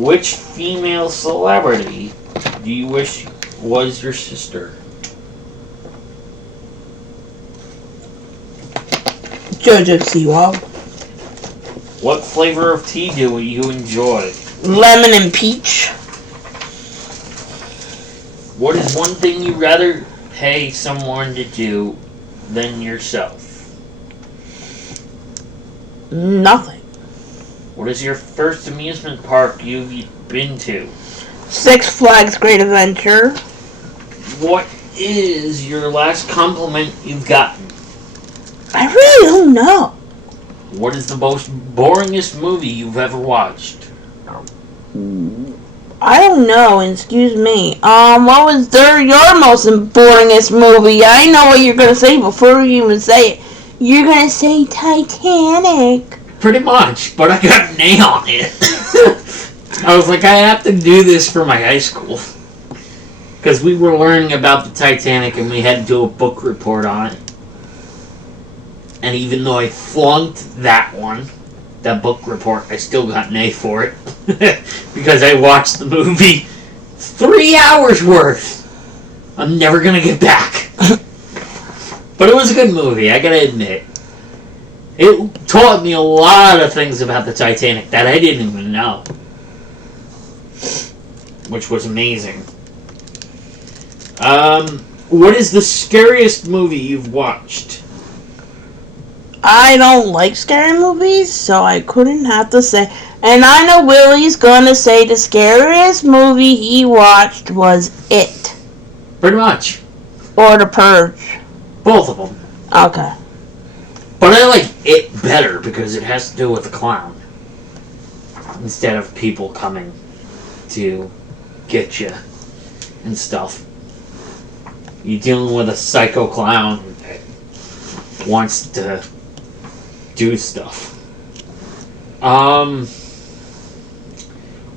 Which female celebrity do you wish was your sister? JoJo Siwa. What flavor of tea do you enjoy? Lemon and peach. What is one thing you'd rather pay someone to do than yourself? Nothing. What is your first amusement park you've been to? Six Flags Great Adventure. What is your last compliment you've gotten? I really don't know. What is the most boringest movie you've ever watched? I don't know, excuse me. What was your most boringest movie? I know what you're gonna say before you even say it. You're gonna say Titanic. Pretty much, but I got an A on it. I was like, I have to do this for my high school. Because we were learning about the Titanic and we had to do a book report on it. And even though I flunked that book report, I still got an A for it. Because I watched the movie 3 hours worth. I'm never going to get back. But it was a good movie, I gotta admit. It taught me a lot of things about the Titanic that I didn't even know. Which was amazing. What is the scariest movie you've watched? I don't like scary movies, so I couldn't have to say. And I know Willie's gonna say the scariest movie he watched was It. Pretty much. Or The Purge. Both of them. Okay. But I like It better because it has to do with a clown. Instead of people coming to get you and stuff. You're dealing with a psycho clown that wants to do stuff.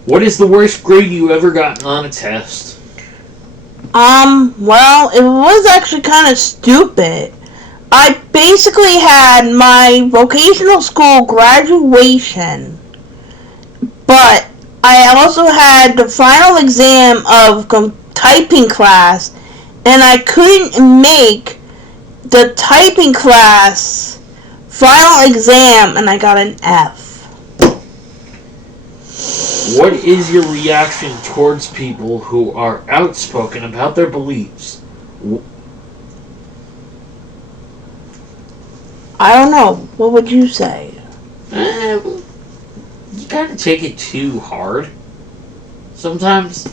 What is the worst grade you ever gotten on a test? Well, it was actually kind of stupid. I basically had my vocational school graduation, but I also had the final exam of typing class, and I couldn't make the typing class final exam, and I got an F. What is your reaction towards people who are outspoken about their beliefs? I don't know. What would you say? You kind of take it too hard. Sometimes.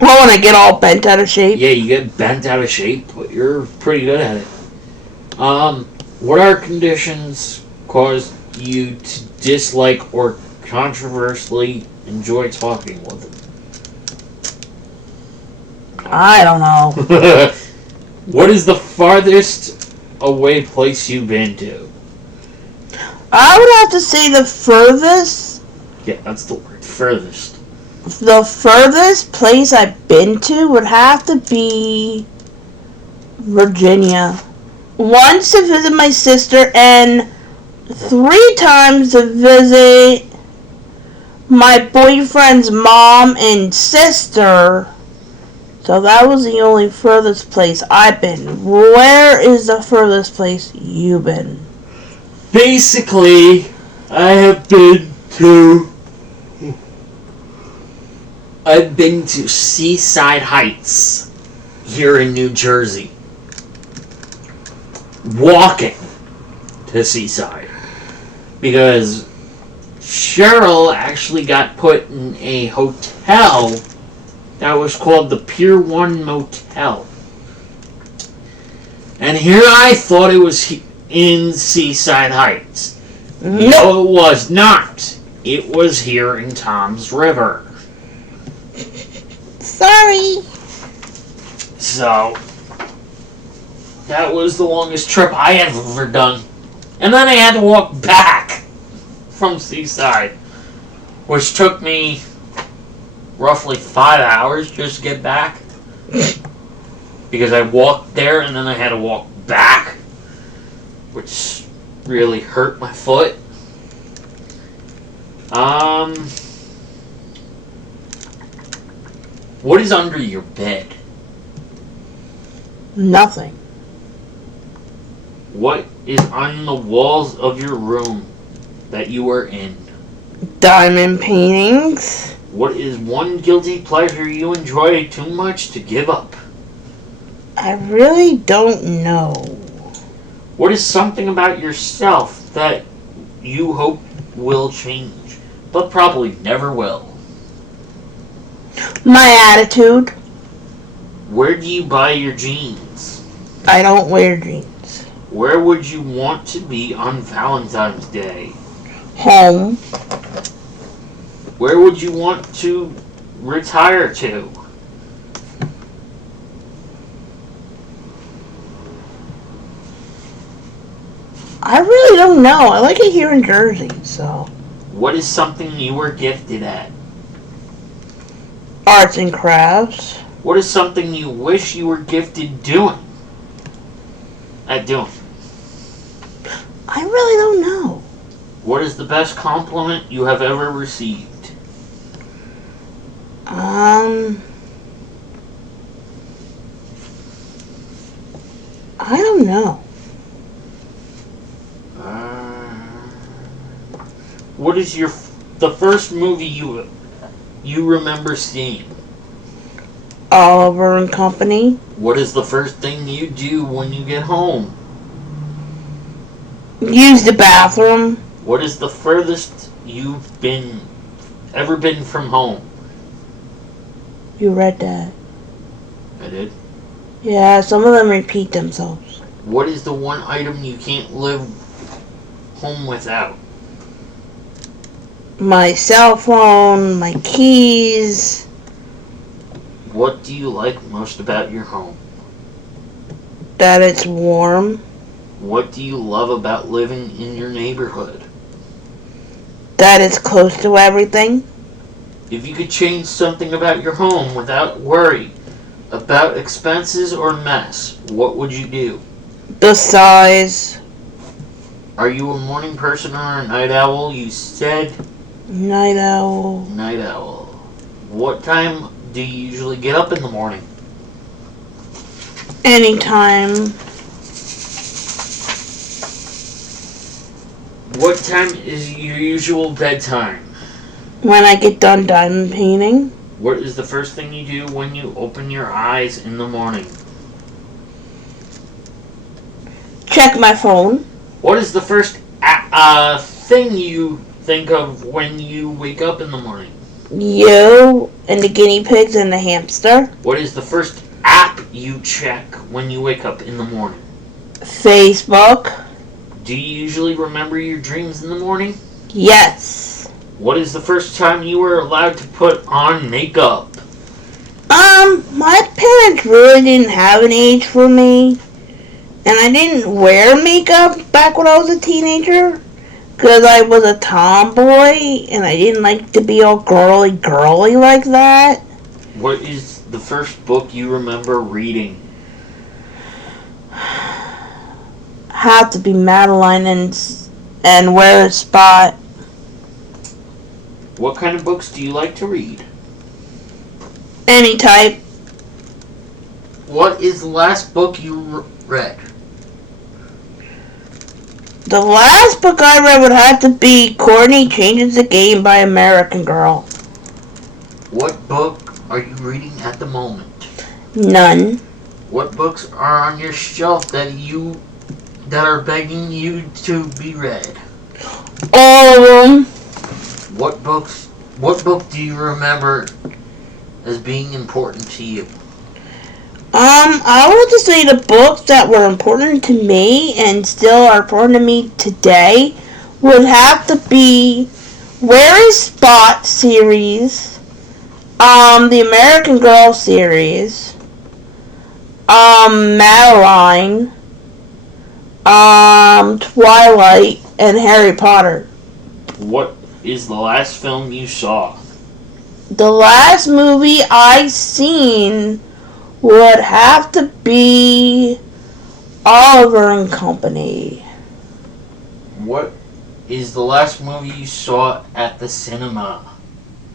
Well, when I get all bent out of shape. Yeah, you get bent out of shape, but you're pretty good at it. What are conditions cause you to dislike or controversially enjoy talking with them? I don't know. What is the farthest away place you've been to? I would have to say the furthest. Yeah, that's the word. Furthest. The furthest place I've been to would have to be Virginia. Once to visit my sister, and 3 times to visit my boyfriend's mom and sister. So that was the only furthest place I've been. Where is the furthest place you've been? Basically, I've been to Seaside Heights here in New Jersey. Walking to Seaside. Because Cheryl actually got put in a hotel that was called the Pier 1 Motel. And here I thought it was in Seaside Heights. No, it was not. It was here in Toms River. Sorry. So, that was the longest trip I have ever done. And then I had to walk back from Seaside, which took me roughly 5 hours just to get back. Because I walked there and then I had to walk back, which really hurt my foot. What is under your bed? Nothing. What is on the walls of your room that you are in? Diamond paintings. What is one guilty pleasure you enjoy too much to give up? I really don't know. What is something about yourself that you hope will change, but probably never will? My attitude. Where do you buy your jeans? I don't wear jeans. Where would you want to be on Valentine's Day? Home. Where would you want to retire to? I really don't know. I like it here in Jersey, so. What is something you were gifted at? Arts and crafts. What is something you wish you were gifted doing? At doing? I really don't know. What is the best compliment you have ever received? I don't know. What is the first movie you remember seeing? Oliver and Company. What is the first thing you do when you get home? Use the bathroom. What is the furthest you've ever been from home? You read that. I did. Yeah, some of them repeat themselves. What is the one item you can't live home without? My cell phone, my keys. What do you like most about your home? That it's warm. What do you love about living in your neighborhood? That it's close to everything. If you could change something about your home without worry about expenses or mess, what would you do? The size. Are you a morning person or a night owl? You said Night owl. night owl. What time do you usually get up in the morning? Anytime. What time is your usual bedtime? When I get done diamond painting. What is the first thing you do when you open your eyes in the morning? Check my phone. What is the first thing you think of when you wake up in the morning? You and the guinea pigs and the hamster. What is the first app you check when you wake up in the morning? Facebook. Do you usually remember your dreams in the morning? Yes. What is the first time you were allowed to put on makeup? My parents really didn't have an age for me. And I didn't wear makeup back when I was a teenager. Because I was a tomboy. And I didn't like to be all girly like that. What is the first book you remember reading? Have to be Madeline and Wear a Spot. What kind of books do you like to read? Any type. What is the last book you read? The last book I read would have to be Courtney Changes the Game by American Girl. What book are you reading at the moment? None. What books are on your shelf that are begging you to be read? All of them. What book do you remember as being important to you? I would just say the books that were important to me and still are important to me today would have to be Where is Spot series, the American Girl series, Madeline, Twilight, and Harry Potter. What is the last film you saw? The last movie I seen would have to be Oliver and Company. What is the last movie you saw at the cinema?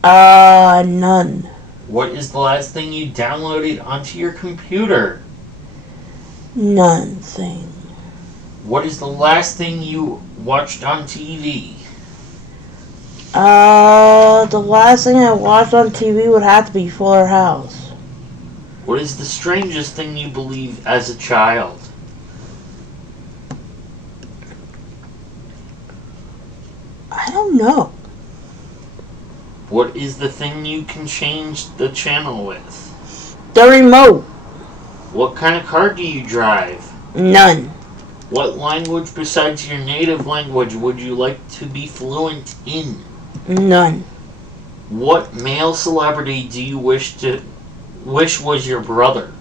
None. What is the last thing you downloaded onto your computer? Nothing. What is the last thing you watched on TV? The last thing I watched on TV would have to be Fuller House. What is the strangest thing you believed as a child? I don't know. What is the thing you can change the channel with? The remote. What kind of car do you drive? None. What language besides your native language would you like to be fluent in? None. What male celebrity do you wish was your brother?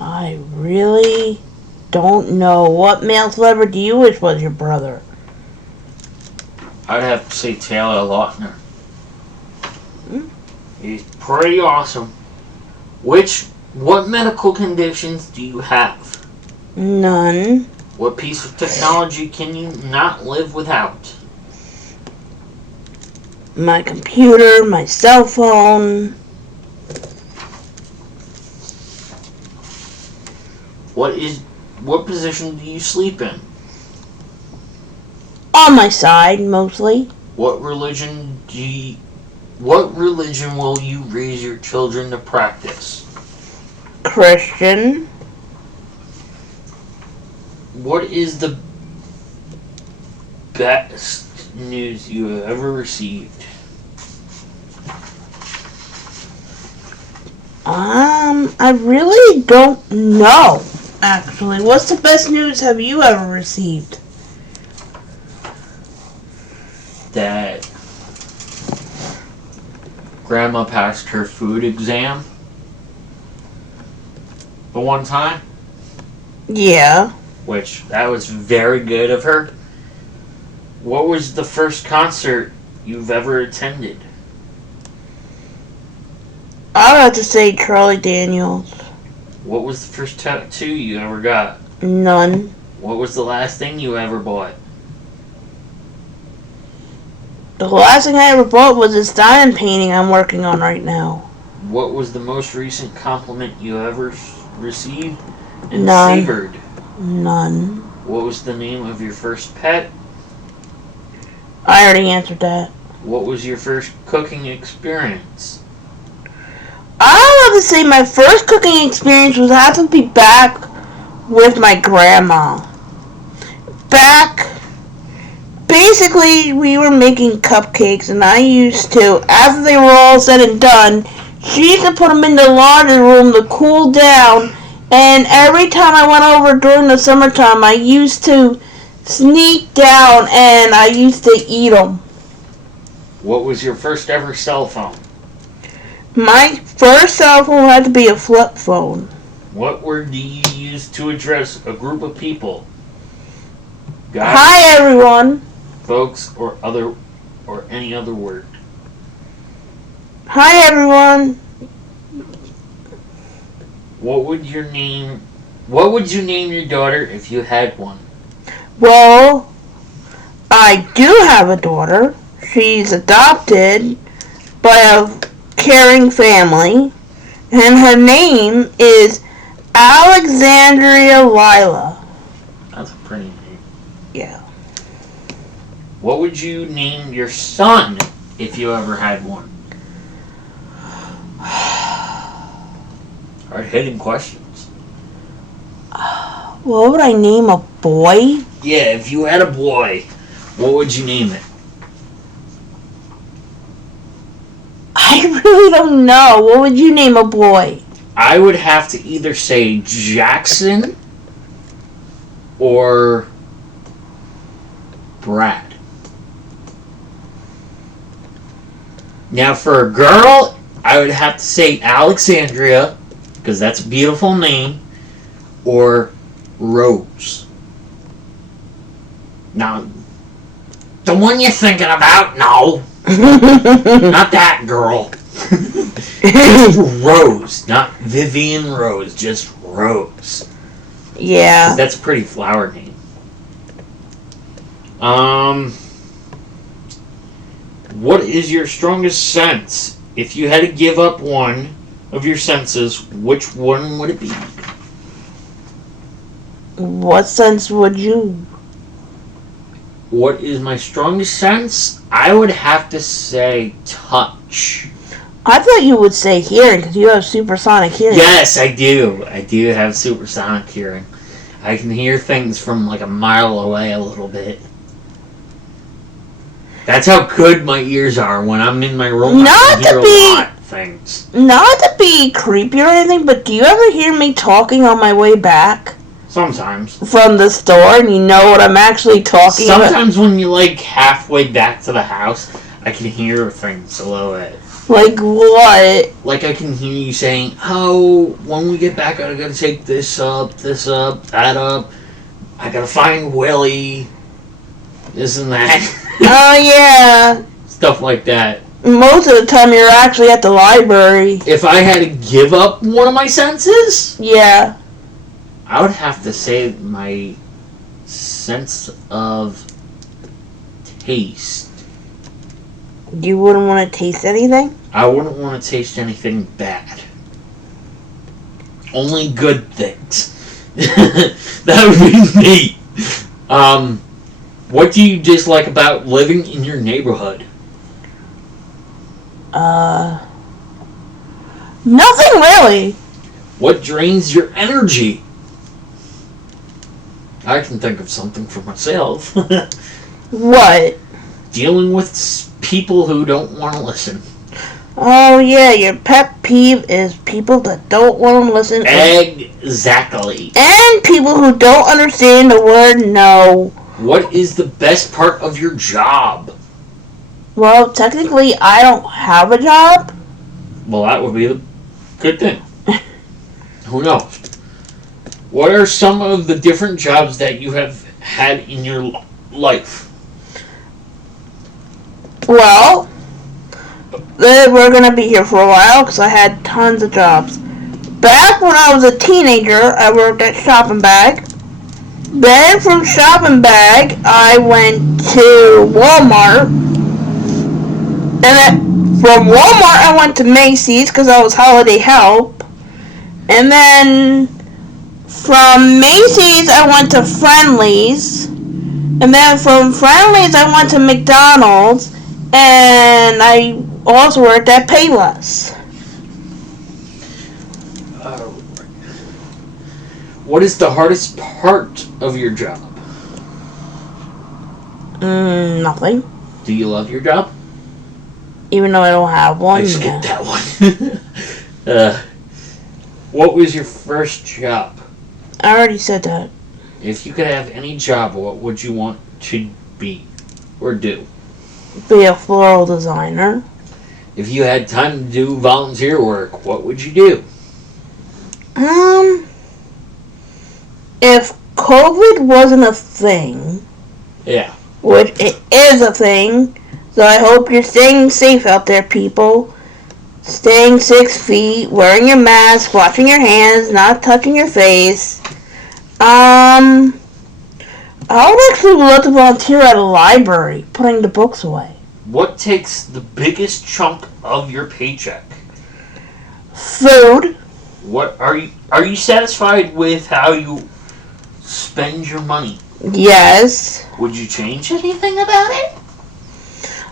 I really don't know. What male celebrity do you wish was your brother? I'd have to say Taylor Lautner. He's pretty awesome. What medical conditions do you have? None. What piece of technology can you not live without? My computer, my cell phone. What position do you sleep in? On my side, mostly. What religion will you raise your children to practice? Christian. What is the best news you have ever received? I really don't know, actually. What's the best news have you ever received? That Grandma passed her food exam the one time, Yeah. which that was very good of her. What was the first concert you've ever attended? I would have to say Charlie Daniels. What was the first tattoo you ever got? None. What was the last thing you ever bought? The last thing I ever bought was this diamond painting I'm working on right now. What was the most recent compliment you ever received and None. savored? None. What was the name of your first pet? I already answered that. What was your first cooking experience? I would have to say my first cooking experience was have to be back with my grandma. Basically, we were making cupcakes, and I used to, after they were all said and done, she used to put them in the laundry room to cool down, and every time I went over during the summertime, I used to sneak down, and I used to eat them. What was your first ever cell phone? My first cell phone had to be a flip phone. What word do you use to address a group of people? Guys, Hi, everyone. folks, or any other word? Hi, everyone. What would you name your daughter if you had one? Well, I do have a daughter. She's adopted by a caring family, and her name is Alexandria Lila. That's a pretty name. Yeah. What would you name your son if you ever had one? Hard-hitting questions. What would I name a boy? Yeah, if you had a boy, what would you name it? I really don't know. What would you name a boy? I would have to either say Jackson or Brad. Now for a girl, I would have to say Alexandria, because that's a beautiful name, or Rose. Now, the one you're thinking about, no. Not that girl. Rose, not Vivian Rose, just Rose. Yeah. That's a pretty flower name. What is your strongest sense? If you had to give up one of your senses, which one would it be? What sense would you? What is my strongest sense? I would have to say touch. I thought you would say hearing because you have supersonic hearing. Yes, I do. I do have supersonic hearing. I can hear things from like a mile away a little bit. That's how good my ears are when I'm in my room. I can hear a lot of things. Not to be creepy or anything, but do you ever hear me talking on my way back? Sometimes. From the store, and you know what I'm actually talking about? Sometimes when you're like halfway back to the house, I can hear things a little bit. Like what? Like I can hear you saying, "Oh, when we get back, I gotta take this up, that up. I gotta find Willie. This and that." Oh yeah. Stuff like that. Most of the time, you're actually at the library. If I had to give up one of my senses, yeah, I would have to say my sense of taste. You wouldn't want to taste anything? I wouldn't want to taste anything bad. Only good things. That would be me. What do you dislike about living in your neighborhood? Nothing really. What drains your energy? I can think of something for myself. What? Dealing with people who don't want to listen. Oh yeah, your pet peeve is people that don't want to listen. Exactly. And people who don't understand the word no. What is the best part of your job? Well, technically, I don't have a job. Well, that would be the good thing. Who knows? What are some of the different jobs that you have had in your life? Well, we're going to be here for a while because I had tons of jobs. Back when I was a teenager, I worked at Shopping Bag. Then from Shopping Bag, I went to Walmart. And then from Walmart, I went to Macy's because I was holiday help. And then from Macy's, I went to Friendly's. And then from Friendly's, I went to McDonald's. And I also worked at Payless. What is the hardest part of your job? Nothing. Do you love your job? Even though I don't have one. I skipped that one. What was your first job? I already said that. If you could have any job, what would you want to be or do? Be a floral designer. If you had time to do volunteer work, what would you do? If COVID wasn't a thing. Yeah. Which it is a thing. So I hope you're staying safe out there, people. Staying 6 feet, wearing your mask, washing your hands, not touching your face. I would actually love to volunteer at a library, putting the books away. What takes the biggest chunk of your paycheck? Food. What are you satisfied with how you spend your money? Yes. Would you change anything about it?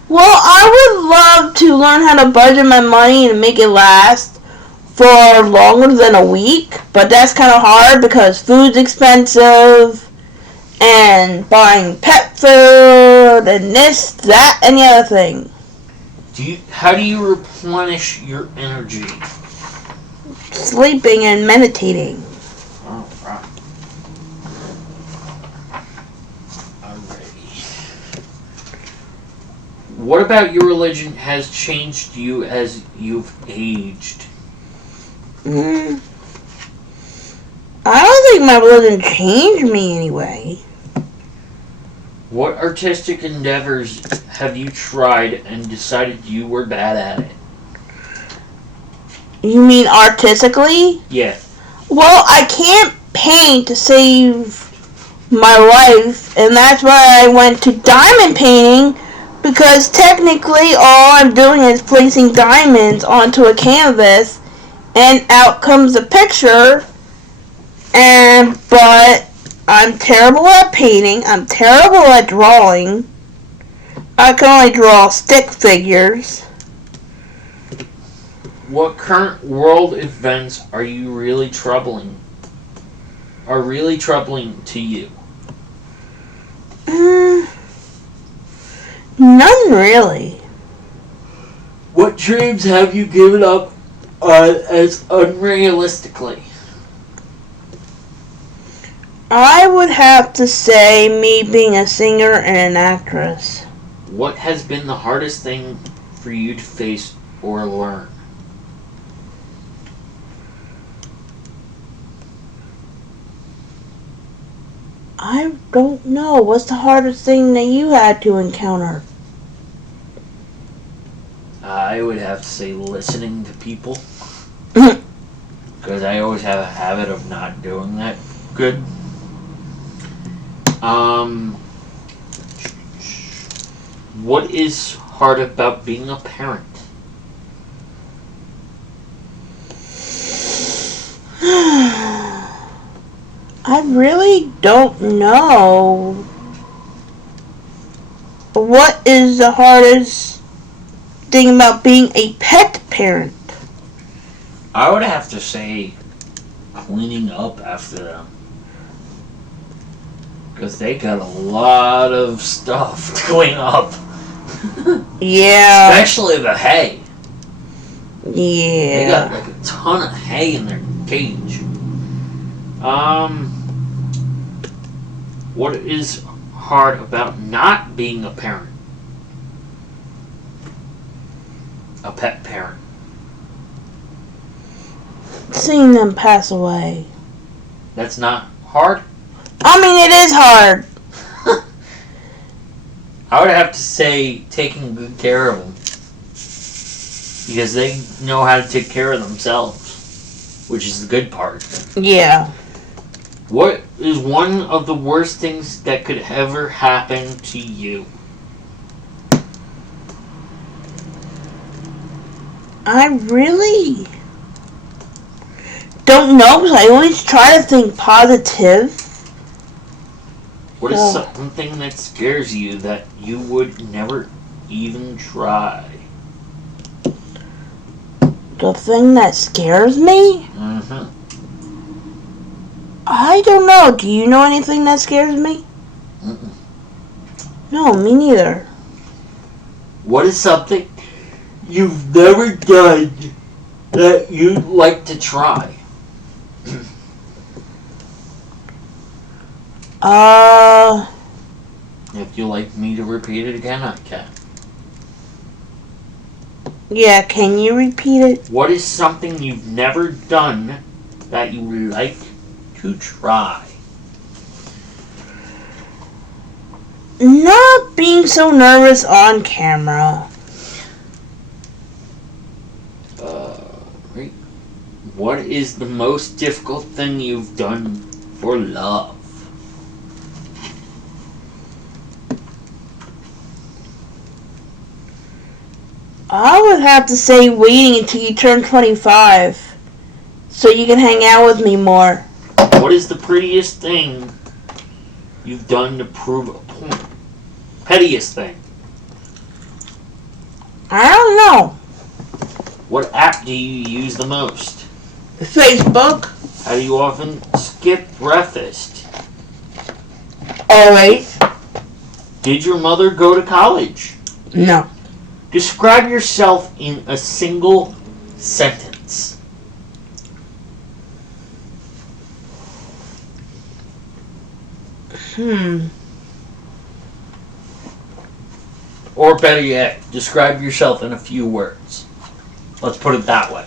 Well, I would love to learn how to budget my money and make it last for longer than a week, but that's kind of hard because food's expensive and buying pet food and this, that, and the other thing. How do you replenish your energy? Sleeping and meditating. All right. Alrighty. What about your religion has changed you as you've aged? I don't think my religion changed me anyway. What artistic endeavors have you tried and decided you were bad at it? You mean artistically? Yeah. Well, I can't paint to save my life, and that's why I went to diamond painting, because technically all I'm doing is placing diamonds onto a canvas, and out comes a picture, but I'm terrible at painting, I'm terrible at drawing, I can only draw stick figures. What current world events are really troubling to you? None really. What dreams have you given up as unrealistically? I would have to say me being a singer and an actress. What has been the hardest thing for you to face or learn? I don't know. What's the hardest thing that you had to encounter? I would have to say listening to people. Because I always have a habit of not doing that good. What is hard about being a parent? I really don't know. What is the hardest thing about being a pet parent? I would have to say cleaning up after them. Because they got a lot of stuff to clean up. Yeah. Especially the hay. Yeah. They got like a ton of hay in their cage. What is hard about not being a parent? A pet parent. Seeing them pass away. That's not hard? I mean, it is hard. I would have to say taking good care of them. Because they know how to take care of themselves. Which is the good part. Yeah. What is one of the worst things that could ever happen to you? I really don't know, because I always try to think positive. What is something that scares you that you would never even try? The thing that scares me? Mm-hmm. I don't know. Do you know anything that scares me? Mm-mm. No, me neither. What is something you've never done that you'd like to try? If you like me to repeat it again, I can. Yeah, can you repeat it? What is something you've never done that you would like to try? Not being so nervous on camera. Right. What is the most difficult thing you've done for love? I would have to say waiting until you turn 25 so you can hang out with me more. What is the prettiest thing you've done to prove a point? Pettiest thing. I don't know. What app do you use the most? Facebook? How do you often skip breakfast? Always. Did your mother go to college? No. Describe yourself in a single sentence. Or better yet, describe yourself in a few words. Let's put it that way.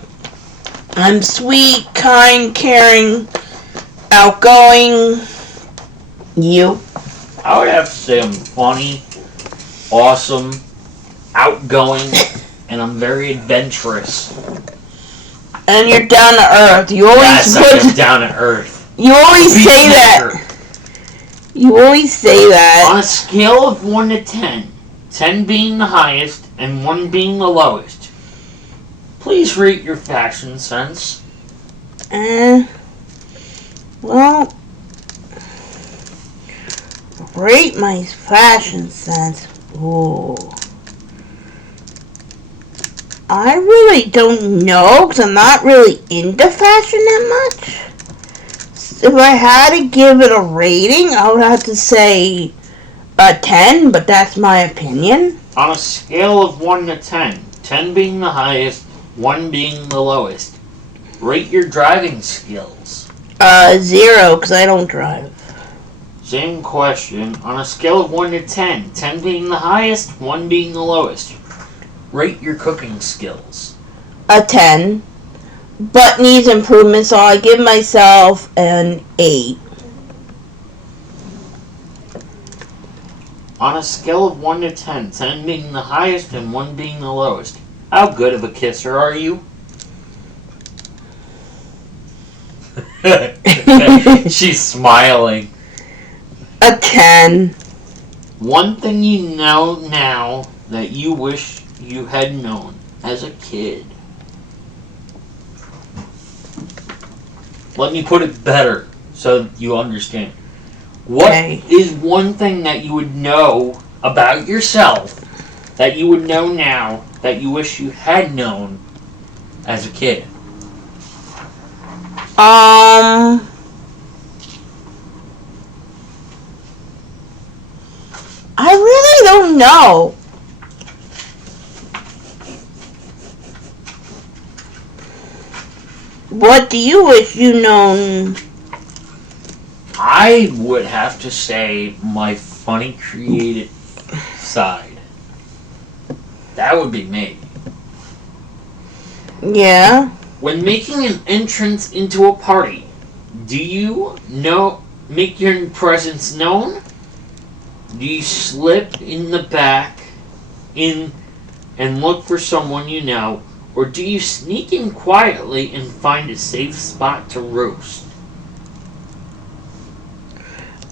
I'm sweet, kind, caring, outgoing. You? I would have to say I'm funny, awesome, outgoing, and I'm very adventurous. And you're down to earth. You always Yes, I am down to earth. You always say that. You always say that. On a scale of 1 to 10, 10 being the highest and 1 being the lowest, please rate your fashion sense. Well, rate my fashion sense. Ooh. I really don't know because I'm not really into fashion that much. If I had to give it a rating, I would have to say a 10, but that's my opinion. On a scale of 1 to 10, 10 being the highest, 1 being the lowest, rate your driving skills. 0 because I don't drive. Same question. On a scale of 1 to 10, 10 being the highest, 1 being the lowest, rate your cooking skills. A 10, but needs improvement, so I give myself an 8. On a scale of 1 to 10, 10 being the highest and 1 being the lowest, how good of a kisser are you? She's smiling. A 10. One thing you know now that you wish you had known as a kid. Let me put it better so you understand. What is one thing that you would know about yourself that you would know now that you wish you had known as a kid? I really don't know. What do you wish you known? I would have to say my funny, creative side. That would be me. Yeah. When making an entrance into a party, do you make your presence known? Do you slip in the back and look for someone you know? Or do you sneak in quietly and find a safe spot to roast?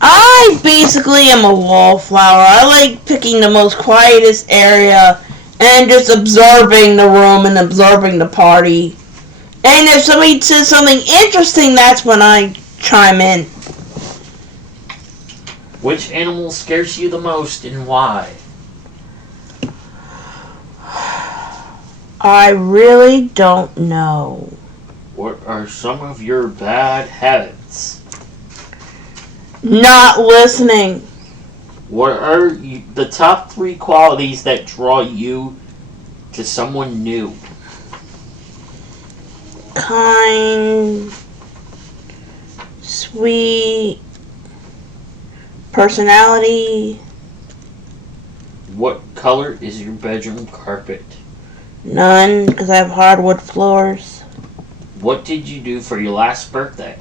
I basically am a wallflower. I like picking the most quietest area and just absorbing the room and absorbing the party. And if somebody says something interesting, that's when I chime in. Which animal scares you the most and why? I really don't know. What are some of your bad habits? Not listening. What are the top 3 qualities that draw you to someone new? Kind, sweet, personality. What color is your bedroom carpet? None, because I have hardwood floors. What did you do for your last birthday?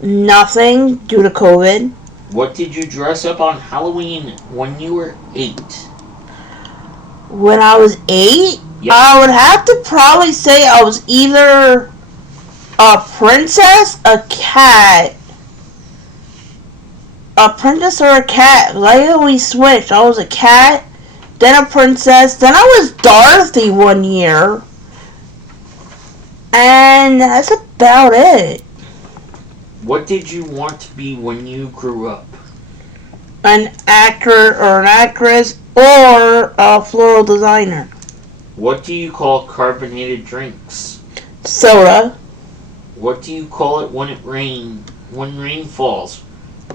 Nothing, due to COVID. What did you dress up on Halloween when you were 8? When I was 8, Yep. I would have to probably say I was either a princess, a cat. A princess or a cat. I always switched. I was a cat, then a princess, then I was Dorothy one year. And that's about it. What did you want to be when you grew up? An actor or an actress or a floral designer. What do you call carbonated drinks? Soda. What do you call it when rain falls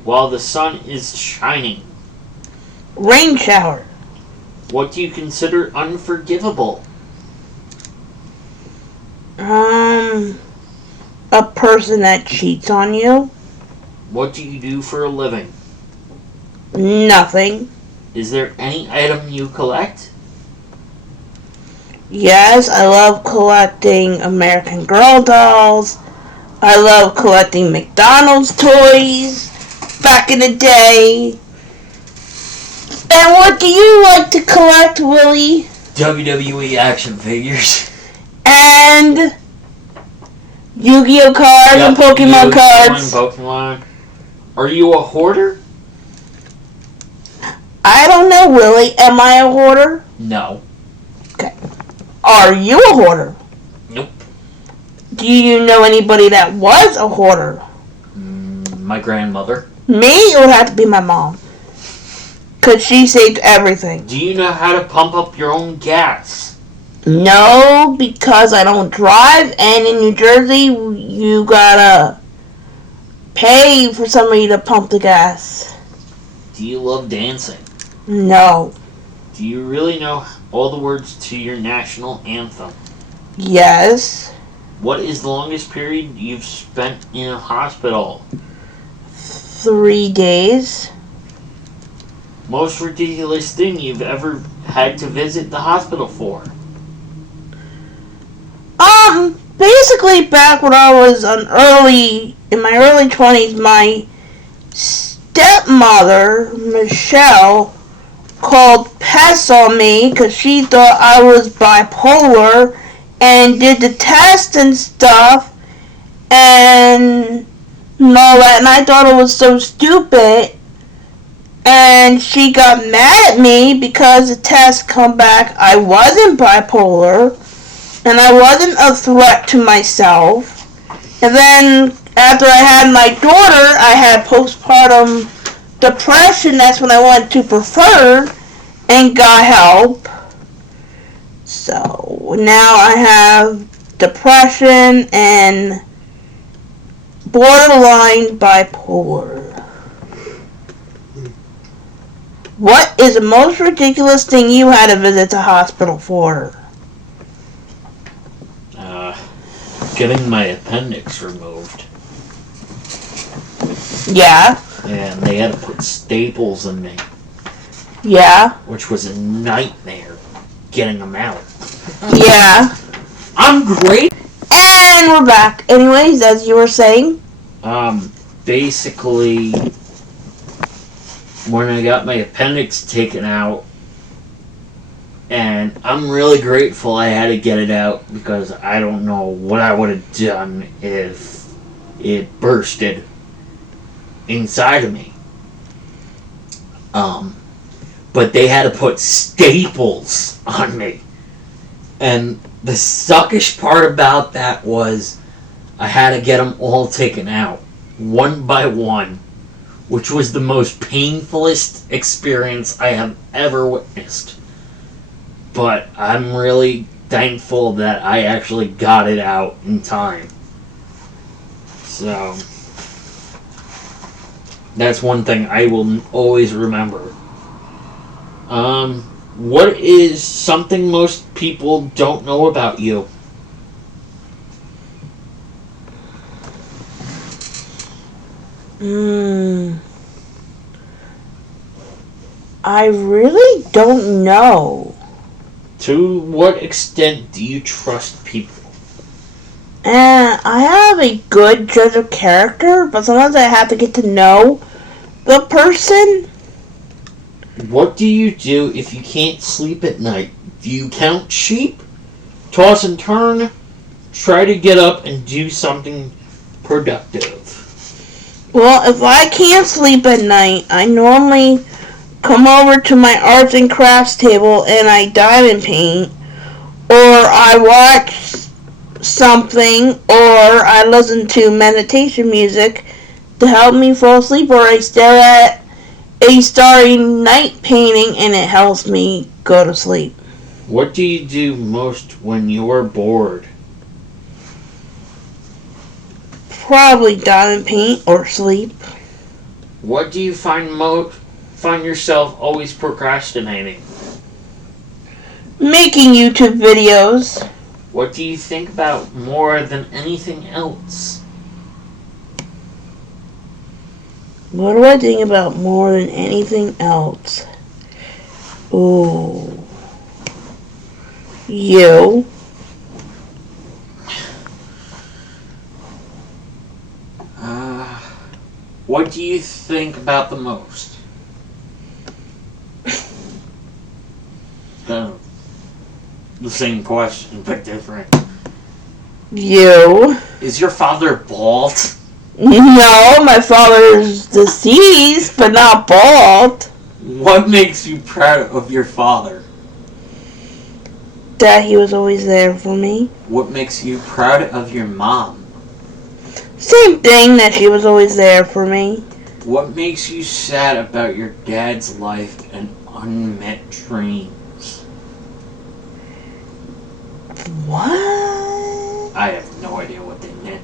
while the sun is shining? Rain shower. What do you consider unforgivable? A person that cheats on you. What do you do for a living? Nothing. Is there any item you collect? Yes, I love collecting American Girl dolls. I love collecting McDonald's toys back in the day. And what do you like to collect, Willie? WWE action figures. And Yu-Gi-Oh cards and Pokemon cards. Pokemon. Are you a hoarder? I don't know, Willie. Am I a hoarder? No. Okay. Are you a hoarder? Nope. Do you know anybody that was a hoarder? My grandmother. Me? It would have to be my mom. Because she saved everything. Do you know how to pump up your own gas? No, because I don't drive, and in New Jersey, you gotta pay for somebody to pump the gas. Do you love dancing? No. Do you really know all the words to your national anthem? Yes. What is the longest period you've spent in a hospital? 3 days. Most ridiculous thing you've ever had to visit the hospital for? Basically back when I was in my early 20s, my stepmother, Michelle, called pests on me because she thought I was bipolar and did the test and stuff and all that, and I thought it was so stupid, and she got mad at me because the test come back I wasn't bipolar and I wasn't a threat to myself. And then after I had my daughter, I had postpartum depression. That's when I went to Preferred and got help. So now I have depression and borderline bipolar. What is the most ridiculous thing you had to visit the hospital for? Getting my appendix removed. Yeah. And they had to put staples in me. Yeah. Which was a nightmare getting them out. Yeah. I'm great. And we're back. Anyways, as you were saying. Basically, when I got my appendix taken out, and I'm really grateful I had to get it out because I don't know what I would have done if it bursted inside of me. But they had to put staples on me. And the suckish part about that was I had to get them all taken out, one by one, which was the most painfulest experience I have ever witnessed. But I'm really thankful that I actually got it out in time. So, that's one thing I will always remember. What is something most people don't know about you? I really don't know. To what extent do you trust people? I have a good judge of character, but sometimes I have to get to know the person. What do you do if you can't sleep at night? Do you count sheep? Toss and turn? Try to get up and do something productive. Well, if I can't sleep at night, I normally come over to my arts and crafts table and I diamond paint, or I watch something, or I listen to meditation music to help me fall asleep, or I stare at a starry night painting and it helps me go to sleep. What do you do most when you're bored? Probably diamond paint or sleep. What do you find yourself always procrastinating? Making YouTube videos. What do you think about more than anything else? What do I think about more than anything else? Ooh. You. What do you think about the most? The same question, but different. You. Is your father bald? No, my father's deceased, but not bald. What makes you proud of your father? That he was always there for me. What makes you proud of your mom? Same thing, that she was always there for me. What makes you sad about your dad's life and unmet dreams? What? I have no idea what they meant.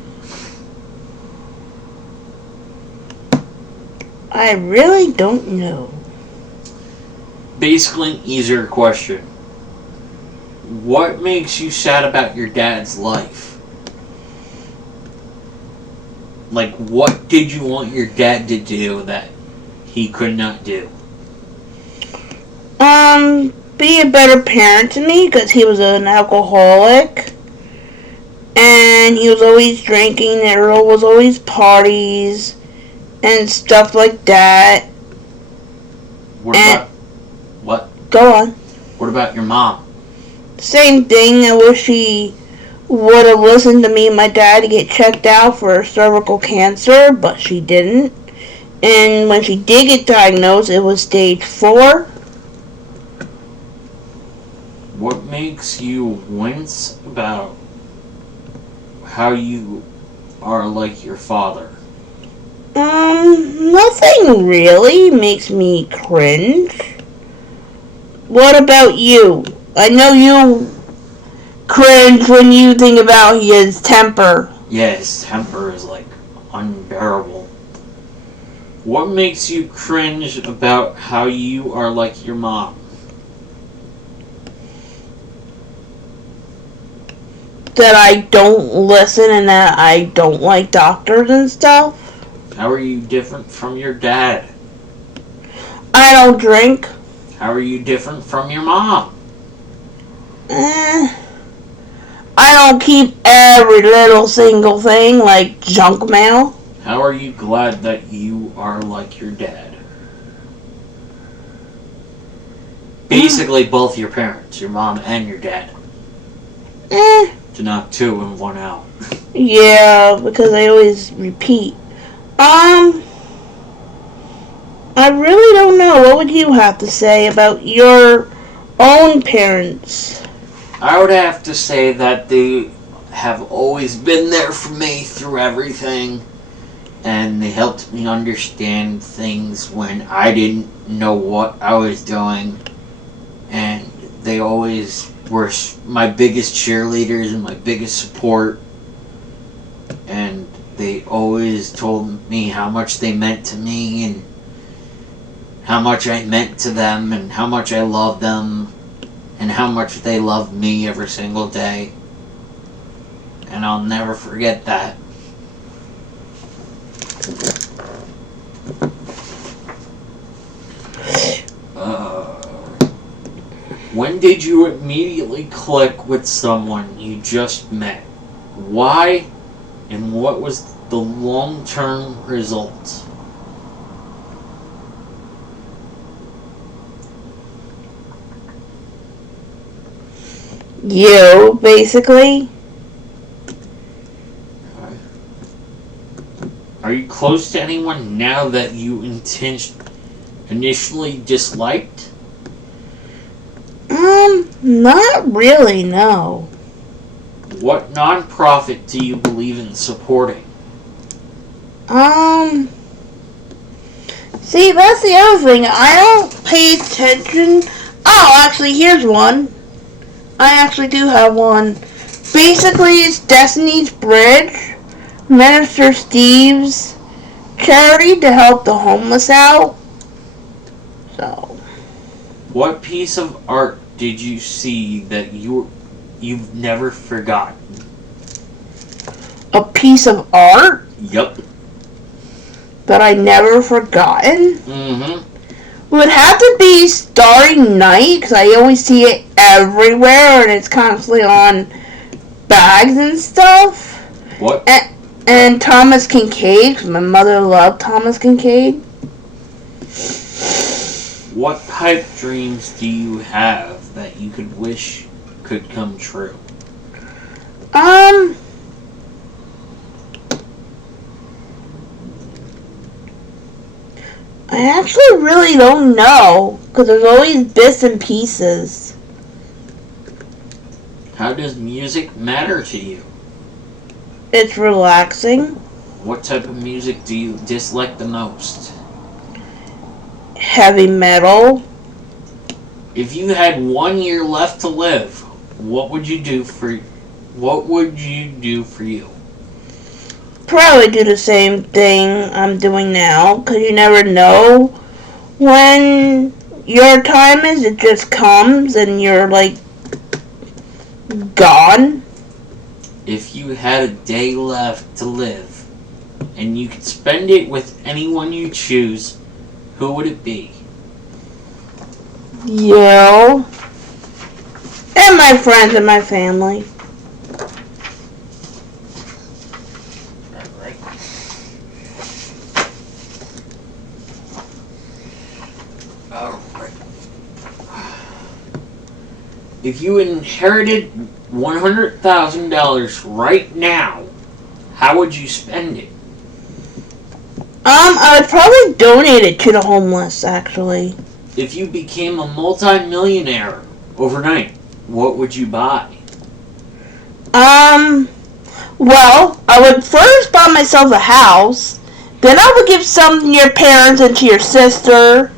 I really don't know. Basically, an easier question. What makes you sad about your dad's life? Like, what did you want your dad to do that he could not do? Be a better parent to me because he was an alcoholic. And he was always drinking. There was always parties and stuff like that. What And- about what? Go on. What about your mom? Same thing. I wish he would have listened to me and my dad to get checked out for cervical cancer, but she didn't. And when she did get diagnosed, it was stage 4. What makes you wince about how you are like your father? Nothing really makes me cringe. What about you? I know you cringe when you think about his temper. Yeah, his temper is like unbearable. What makes you cringe about how you are like your mom? That I don't listen and that I don't like doctors and stuff. How are you different from your dad? I don't drink. How are you different from your mom? I don't keep every little single thing like junk mail. How are you glad that you are like your dad? Basically, both your parents, your mom and your dad. To knock 2 and 1 out. Yeah, because I always repeat. I really don't know. What would you have to say about your own parents? I would have to say that they have always been there for me through everything, and they helped me understand things when I didn't know what I was doing, and they always were my biggest cheerleaders and my biggest support, and they always told me how much they meant to me and how much I meant to them and how much I loved them and how much they loved me every single day. And I'll never forget that. When did you immediately click with someone you just met? Why? And what was the long-term result? You, basically. Are you close to anyone now that you initially disliked? Not really, no. What nonprofit do you believe in supporting? See, that's the other thing. I don't pay attention. Oh, actually, here's one. I actually do have one. Basically, it's Destiny's Bridge, Minister Steve's charity to help the homeless out. So. What piece of art did you see that you've never forgotten? A piece of art Yup. that I never forgotten Mm-hmm. would have to be Starry Night, because I always see it everywhere and it's constantly on bags and stuff. What? And Thomas Kincaid, because my mother loved Thomas Kincaid. What pipe dreams do you have that you could wish could come true? I actually really don't know, because there's always bits and pieces. How does music matter to you? It's relaxing. What type of music do you dislike the most? Heavy metal. If you had 1 year left to live, what would you do for you? Probably do the same thing I'm doing now, because you never know when your time is. It just comes and you're like gone. If you had a day left to live and you could spend it with anyone you choose, who would it be? You. And my friends and my family. If you inherited $100,000 right now, how would you spend it? I would probably donate it to the homeless, actually. If you became a multi-millionaire overnight, what would you buy? Well, I would first buy myself a house, then I would give some to your parents and to your sister,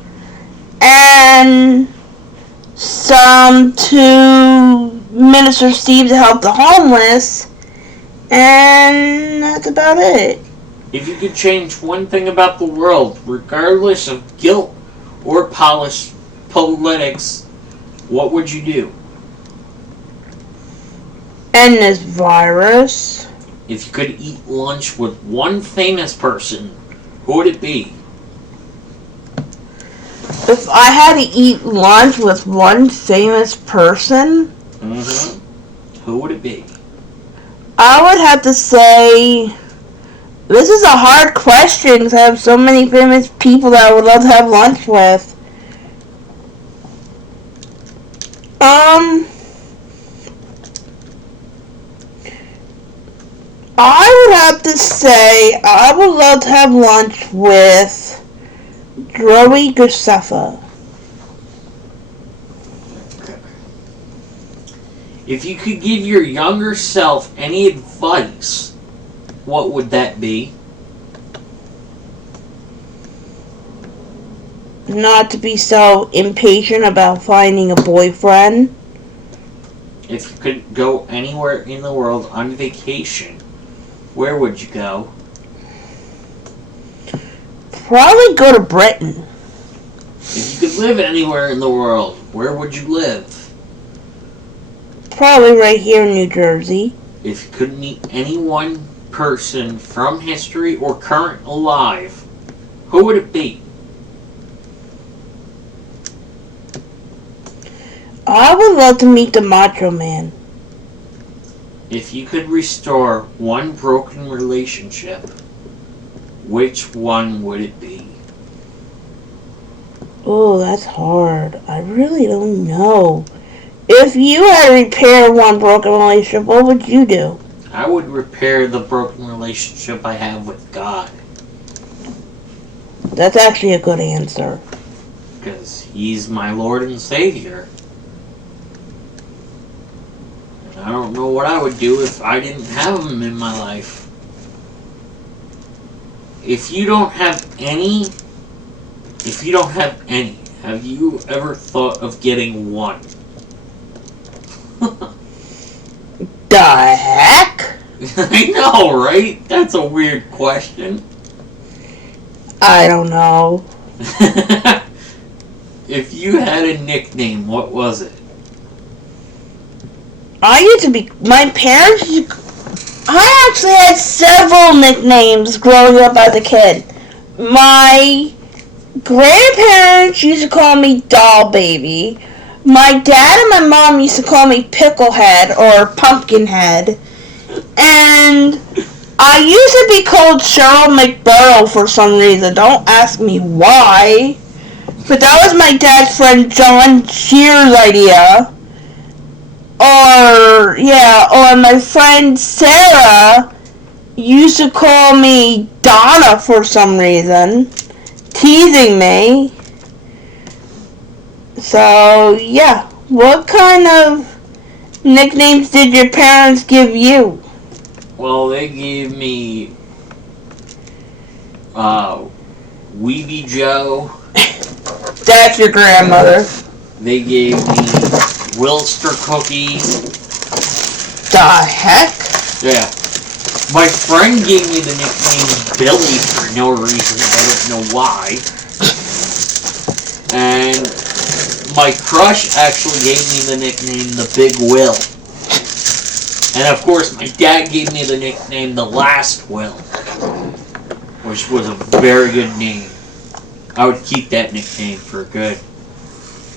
and some to Minister Steve to help the homeless, and that's about it. If you could change one thing about the world, regardless of guilt or politics, what would you do? End this virus. If you could eat lunch with one famous person, who would it be? If I had to eat lunch with one famous person, who would it be? I would have to say, this is a hard question because I have so many famous people that I would love to have lunch with. I would have to say I would love to have lunch with Joey Graceffa. If you could give your younger self any advice, what would that be? Not to be so impatient about finding a boyfriend. If you could go anywhere in the world on vacation, where would you go? Probably go to Britain. If you could live anywhere in the world, where would you live? Probably right here in New Jersey. If you could meet any one person from history or current alive, who would it be? I would love to meet the Macho Man. If you could restore one broken relationship, which one would it be? Oh, that's hard. I really don't know. If you had to repair one broken relationship, what would you do? I would repair the broken relationship I have with God. That's actually a good answer. Because He's my Lord and Savior. And I don't know what I would do if I didn't have Him in my life. If you don't have any, have you ever thought of getting one? The heck? I know, right? That's a weird question. I don't know. If you had a nickname, what was it? I actually had several nicknames growing up as a kid. My grandparents used to call me Doll Baby. My dad and my mom used to call me Picklehead or Pumpkinhead. And I used to be called Cheryl McBurrow for some reason. Don't ask me why. But that was my dad's friend John Shear's idea. Or my friend Sarah used to call me Donna for some reason, teasing me. So, yeah. What kind of nicknames did your parents give you? Well, they gave me Weeby Joe. That's your grandmother. They gave me Wilster cookie. The heck? Yeah. My friend gave me the nickname Billy for no reason. I don't know why. And my crush actually gave me the nickname The Big Will. And of course, my dad gave me the nickname The Last Will, which was a very good name. I would keep that nickname for good.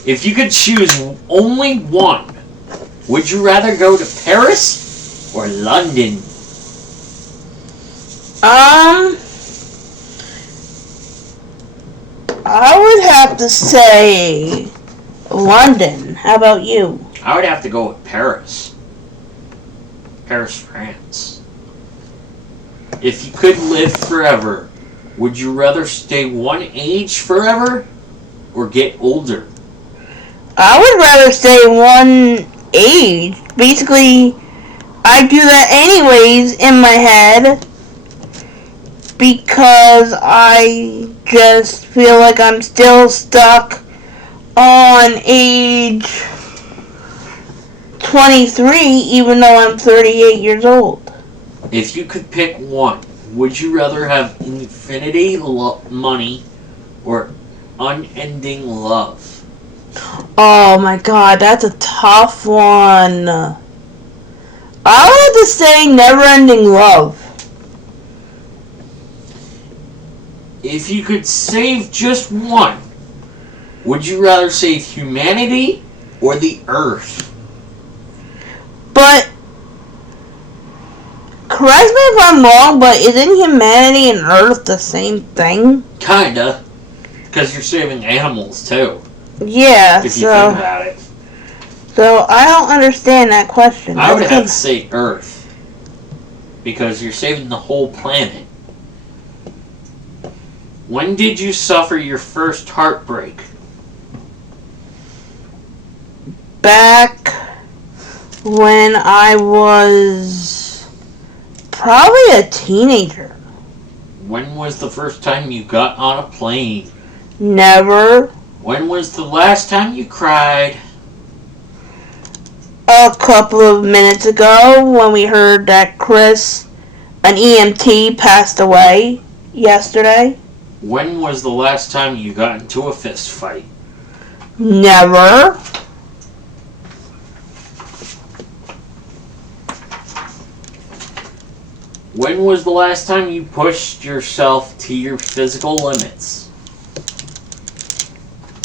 If you could choose only one, would you rather go to Paris or London? I would have to say London. How about you? I would have to go with Paris. Paris, France. If you could live forever, would you rather stay one age forever or get older? I would rather stay one age. Basically, I do that anyways in my head because I just feel like I'm still stuck on age 23 even though I'm 38 years old. If you could pick one, would you rather have infinity money or unending love? Oh my god, that's a tough one. I would have to say never-ending love. If you could save just one, would you rather save humanity or the earth? But, correct me if I'm wrong, but isn't humanity and earth the same thing? Kinda. Because you're saving animals too. Yeah, If you think about it. So I don't understand that question. I would have to say earth. Because you're saving the whole planet. When did you suffer your first heartbreak? Back when I was probably a teenager. When was the first time you got on a plane? Never. When was the last time you cried? A couple of minutes ago when we heard that Chris, an EMT, passed away yesterday. When was the last time you got into a fist fight? Never. When was the last time you pushed yourself to your physical limits?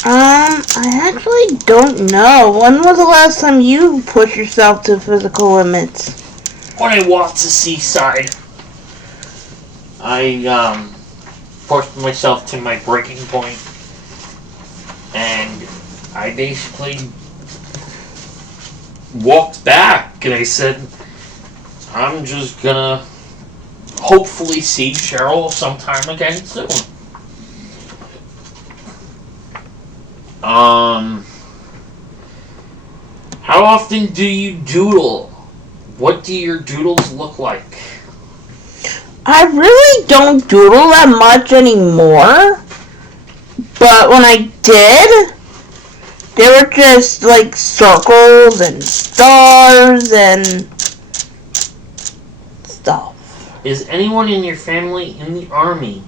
I actually don't know. When was the last time you pushed yourself to physical limits? When I walked to Seaside, I pushed myself to my breaking point, and I basically walked back, and I said, I'm just gonna hopefully see Cheryl sometime again soon. How often do you doodle? What do your doodles look like? I really don't doodle that much anymore. But when I did, they were just like circles and stars and stuff. Is anyone in your family in the army?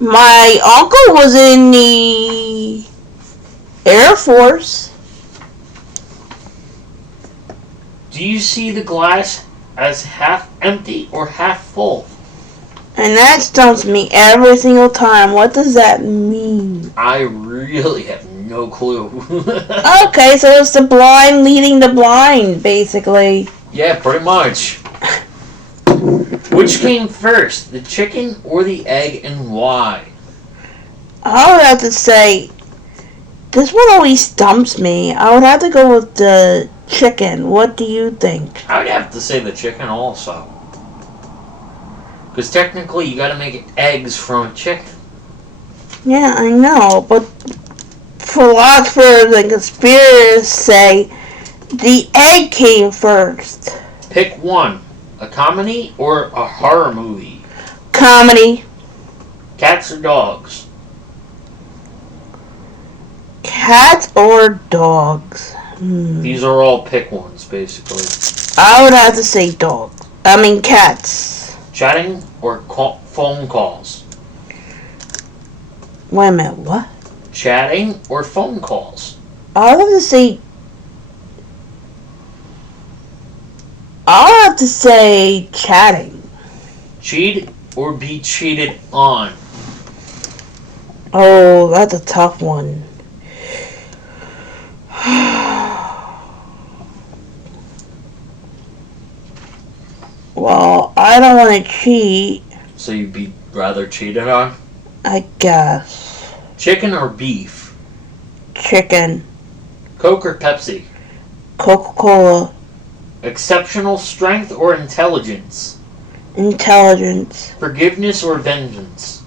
My uncle was in the Air Force. Do you see the glass as half empty or half full? And that stumps me every single time. What does that mean? I really have no clue. Okay, so it's the blind leading the blind, basically. Yeah, pretty much. Which came first, the chicken or the egg, and why? I would have to say, this one always stumps me. I would have to go with the chicken. What do you think? I would have to say the chicken also. Because technically you gotta make eggs from a chicken. Yeah, I know, but philosophers and conspirators say the egg came first. Pick one, a comedy or a horror movie? Comedy. Cats or dogs? Cats or dogs? These are all pick ones, basically. I would have to say dogs. I mean cats. Chatting or phone calls? Wait a minute, what? Chatting or phone calls? I would have to say... I'll have to say chatting. Cheat or be cheated on? Oh, that's a tough one. Well, I don't want to cheat, So you'd be rather cheated on? I guess. Chicken or beef? Chicken. Coke or Pepsi? Coca-Cola. Exceptional strength or intelligence? Intelligence. Forgiveness or vengeance?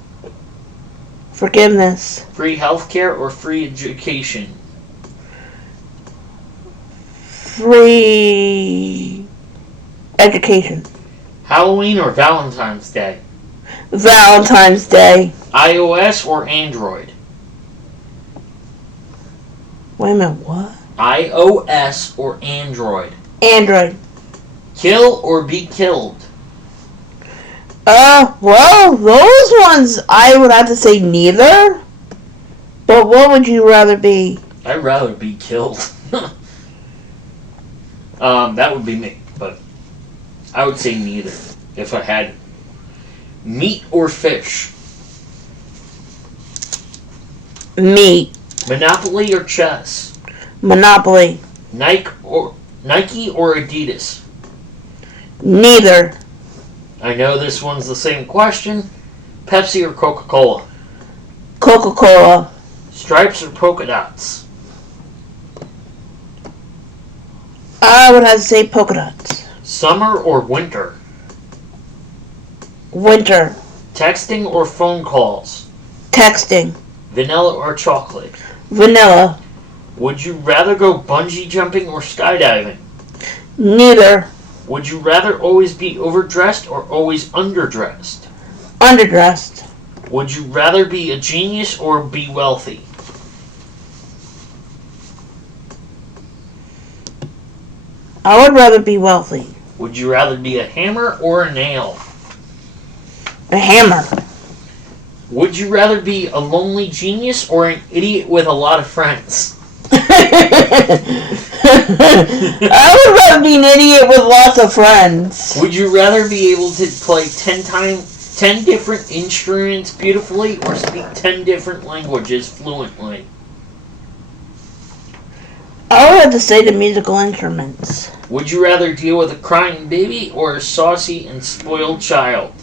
Forgiveness. Free healthcare or free education? Free education. Halloween or Valentine's Day? Valentine's Day. iOS or Android? Wait a minute, what? iOS or Android? Android. Kill or be killed? Well, those ones I would have to say neither. But what would you rather be? I'd rather be killed. That would be me, but I would say neither if I had meat or fish. Meat. Monopoly or chess? Monopoly. Nike or Adidas? Neither. I know this one's the same question. Pepsi or Coca-Cola? Coca-Cola. Stripes or polka dots? I would have to say polka dots. Summer or winter? Winter. Texting or phone calls? Texting. Vanilla or chocolate? Vanilla. Would you rather go bungee jumping or skydiving? Neither. Would you rather always be overdressed or always underdressed? Underdressed. Would you rather be a genius or be wealthy? I would rather be wealthy. Would you rather be a hammer or a nail? A hammer. Would you rather be a lonely genius or an idiot with a lot of friends? I would rather be an idiot with lots of friends. Would you rather be able to play 10 different instruments beautifully or speak 10 different languages fluently? I would have to say the musical instruments. Would you rather deal with a crying baby or a saucy and spoiled child?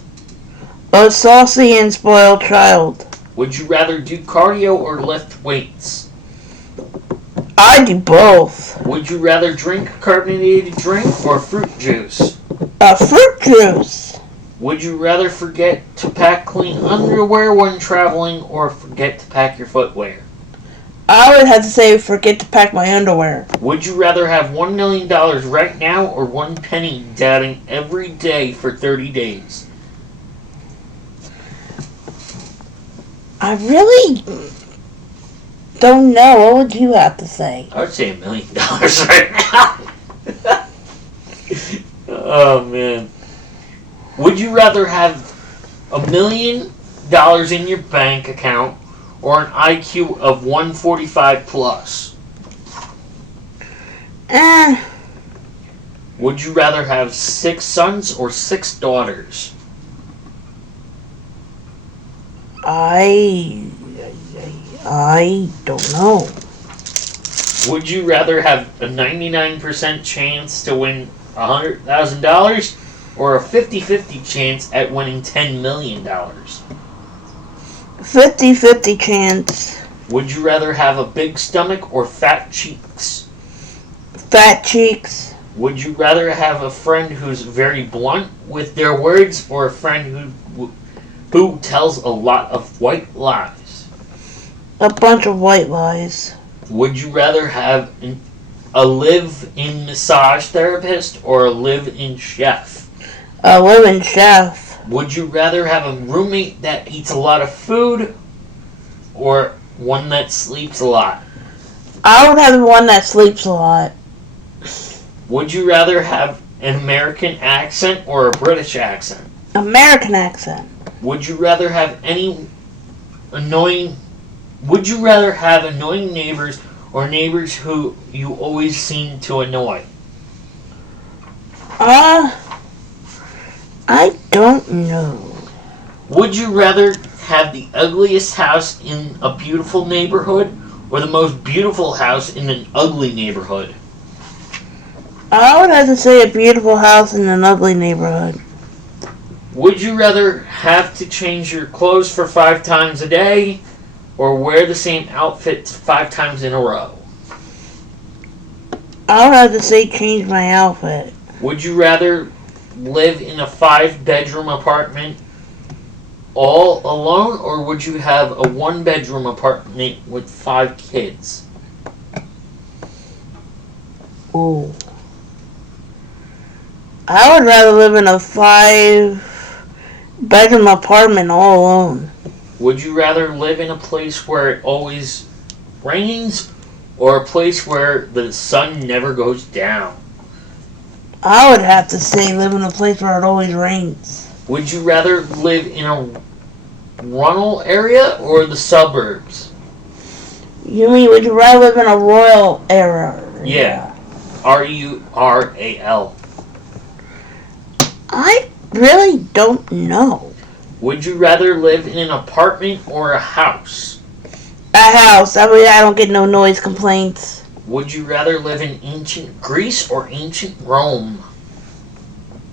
A saucy and spoiled child. Would you rather do cardio or lift weights? I do both. Would you rather drink a carbonated drink or fruit juice? Fruit juice. Would you rather forget to pack clean underwear when traveling or forget to pack your footwear? I would have to say forget to pack my underwear. Would you rather have $1 million right now or 1 penny dadding every day for 30 days? I really don't know. What would you have to say? I would say $1 million right now. Oh, man. Would you rather have $1 million in your bank account or an IQ of 145 plus? Would you rather have 6 sons or 6 daughters? I don't know. Would you rather have a 99% chance to win $100,000 or a 50-50 chance at winning $10 million? 50-50 chance. Would you rather have a big stomach or fat cheeks? Fat cheeks. Would you rather have a friend who's very blunt with their words or a friend who tells a lot of white lies? A bunch of white lies. Would you rather have a live-in massage therapist or a live-in chef? A live-in chef. Would you rather have a roommate that eats a lot of food or one that sleeps a lot? I would have the one that sleeps a lot. Would you rather have an American accent or a British accent? American accent. Would you rather have Would you rather have annoying neighbors or neighbors who you always seem to annoy? I don't know. Would you rather have the ugliest house in a beautiful neighborhood or the most beautiful house in an ugly neighborhood? I would have to say a beautiful house in an ugly neighborhood. Would you rather have to change your clothes for 5 times a day or wear the same outfit 5 times in a row? I would have to say change my outfit. Would you rather live in a 5-bedroom apartment all alone, or would you have a 1-bedroom apartment with 5 kids? Ooh. I would rather live in a 5-bedroom apartment all alone. Would you rather live in a place where it always rains or a place where the sun never goes down? I would have to say live in a place where it always rains. Would you rather live in a rural area or the suburbs? You mean would you rather live in a rural area? Yeah. RURAL. I really don't know. Would you rather live in an apartment or a house? A house. That way I don't get no noise complaints. Would you rather live in ancient Greece or ancient Rome?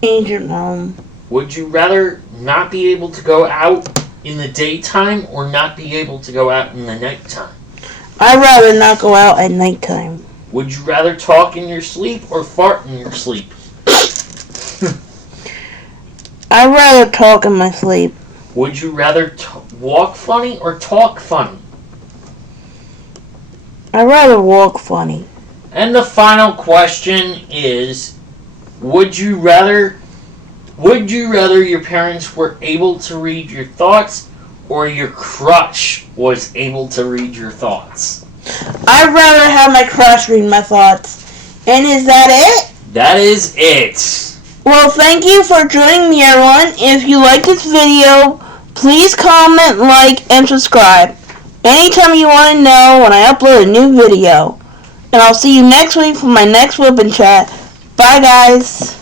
Ancient Rome. Would you rather not be able to go out in the daytime or not be able to go out in the nighttime? I'd rather not go out at nighttime. Would you rather talk in your sleep or fart in your sleep? I'd rather talk in my sleep. Would you rather walk funny or talk funny? I'd rather walk funny. And the final question is, would you rather your parents were able to read your thoughts or your crush was able to read your thoughts? I'd rather have my crush read my thoughts. And is that it? That is it. Well, thank you for joining me, everyone. If you like this video, please comment, like, and subscribe. Anytime you want to know when I upload a new video. And I'll see you next week for my next Whippin' Chat. Bye, guys.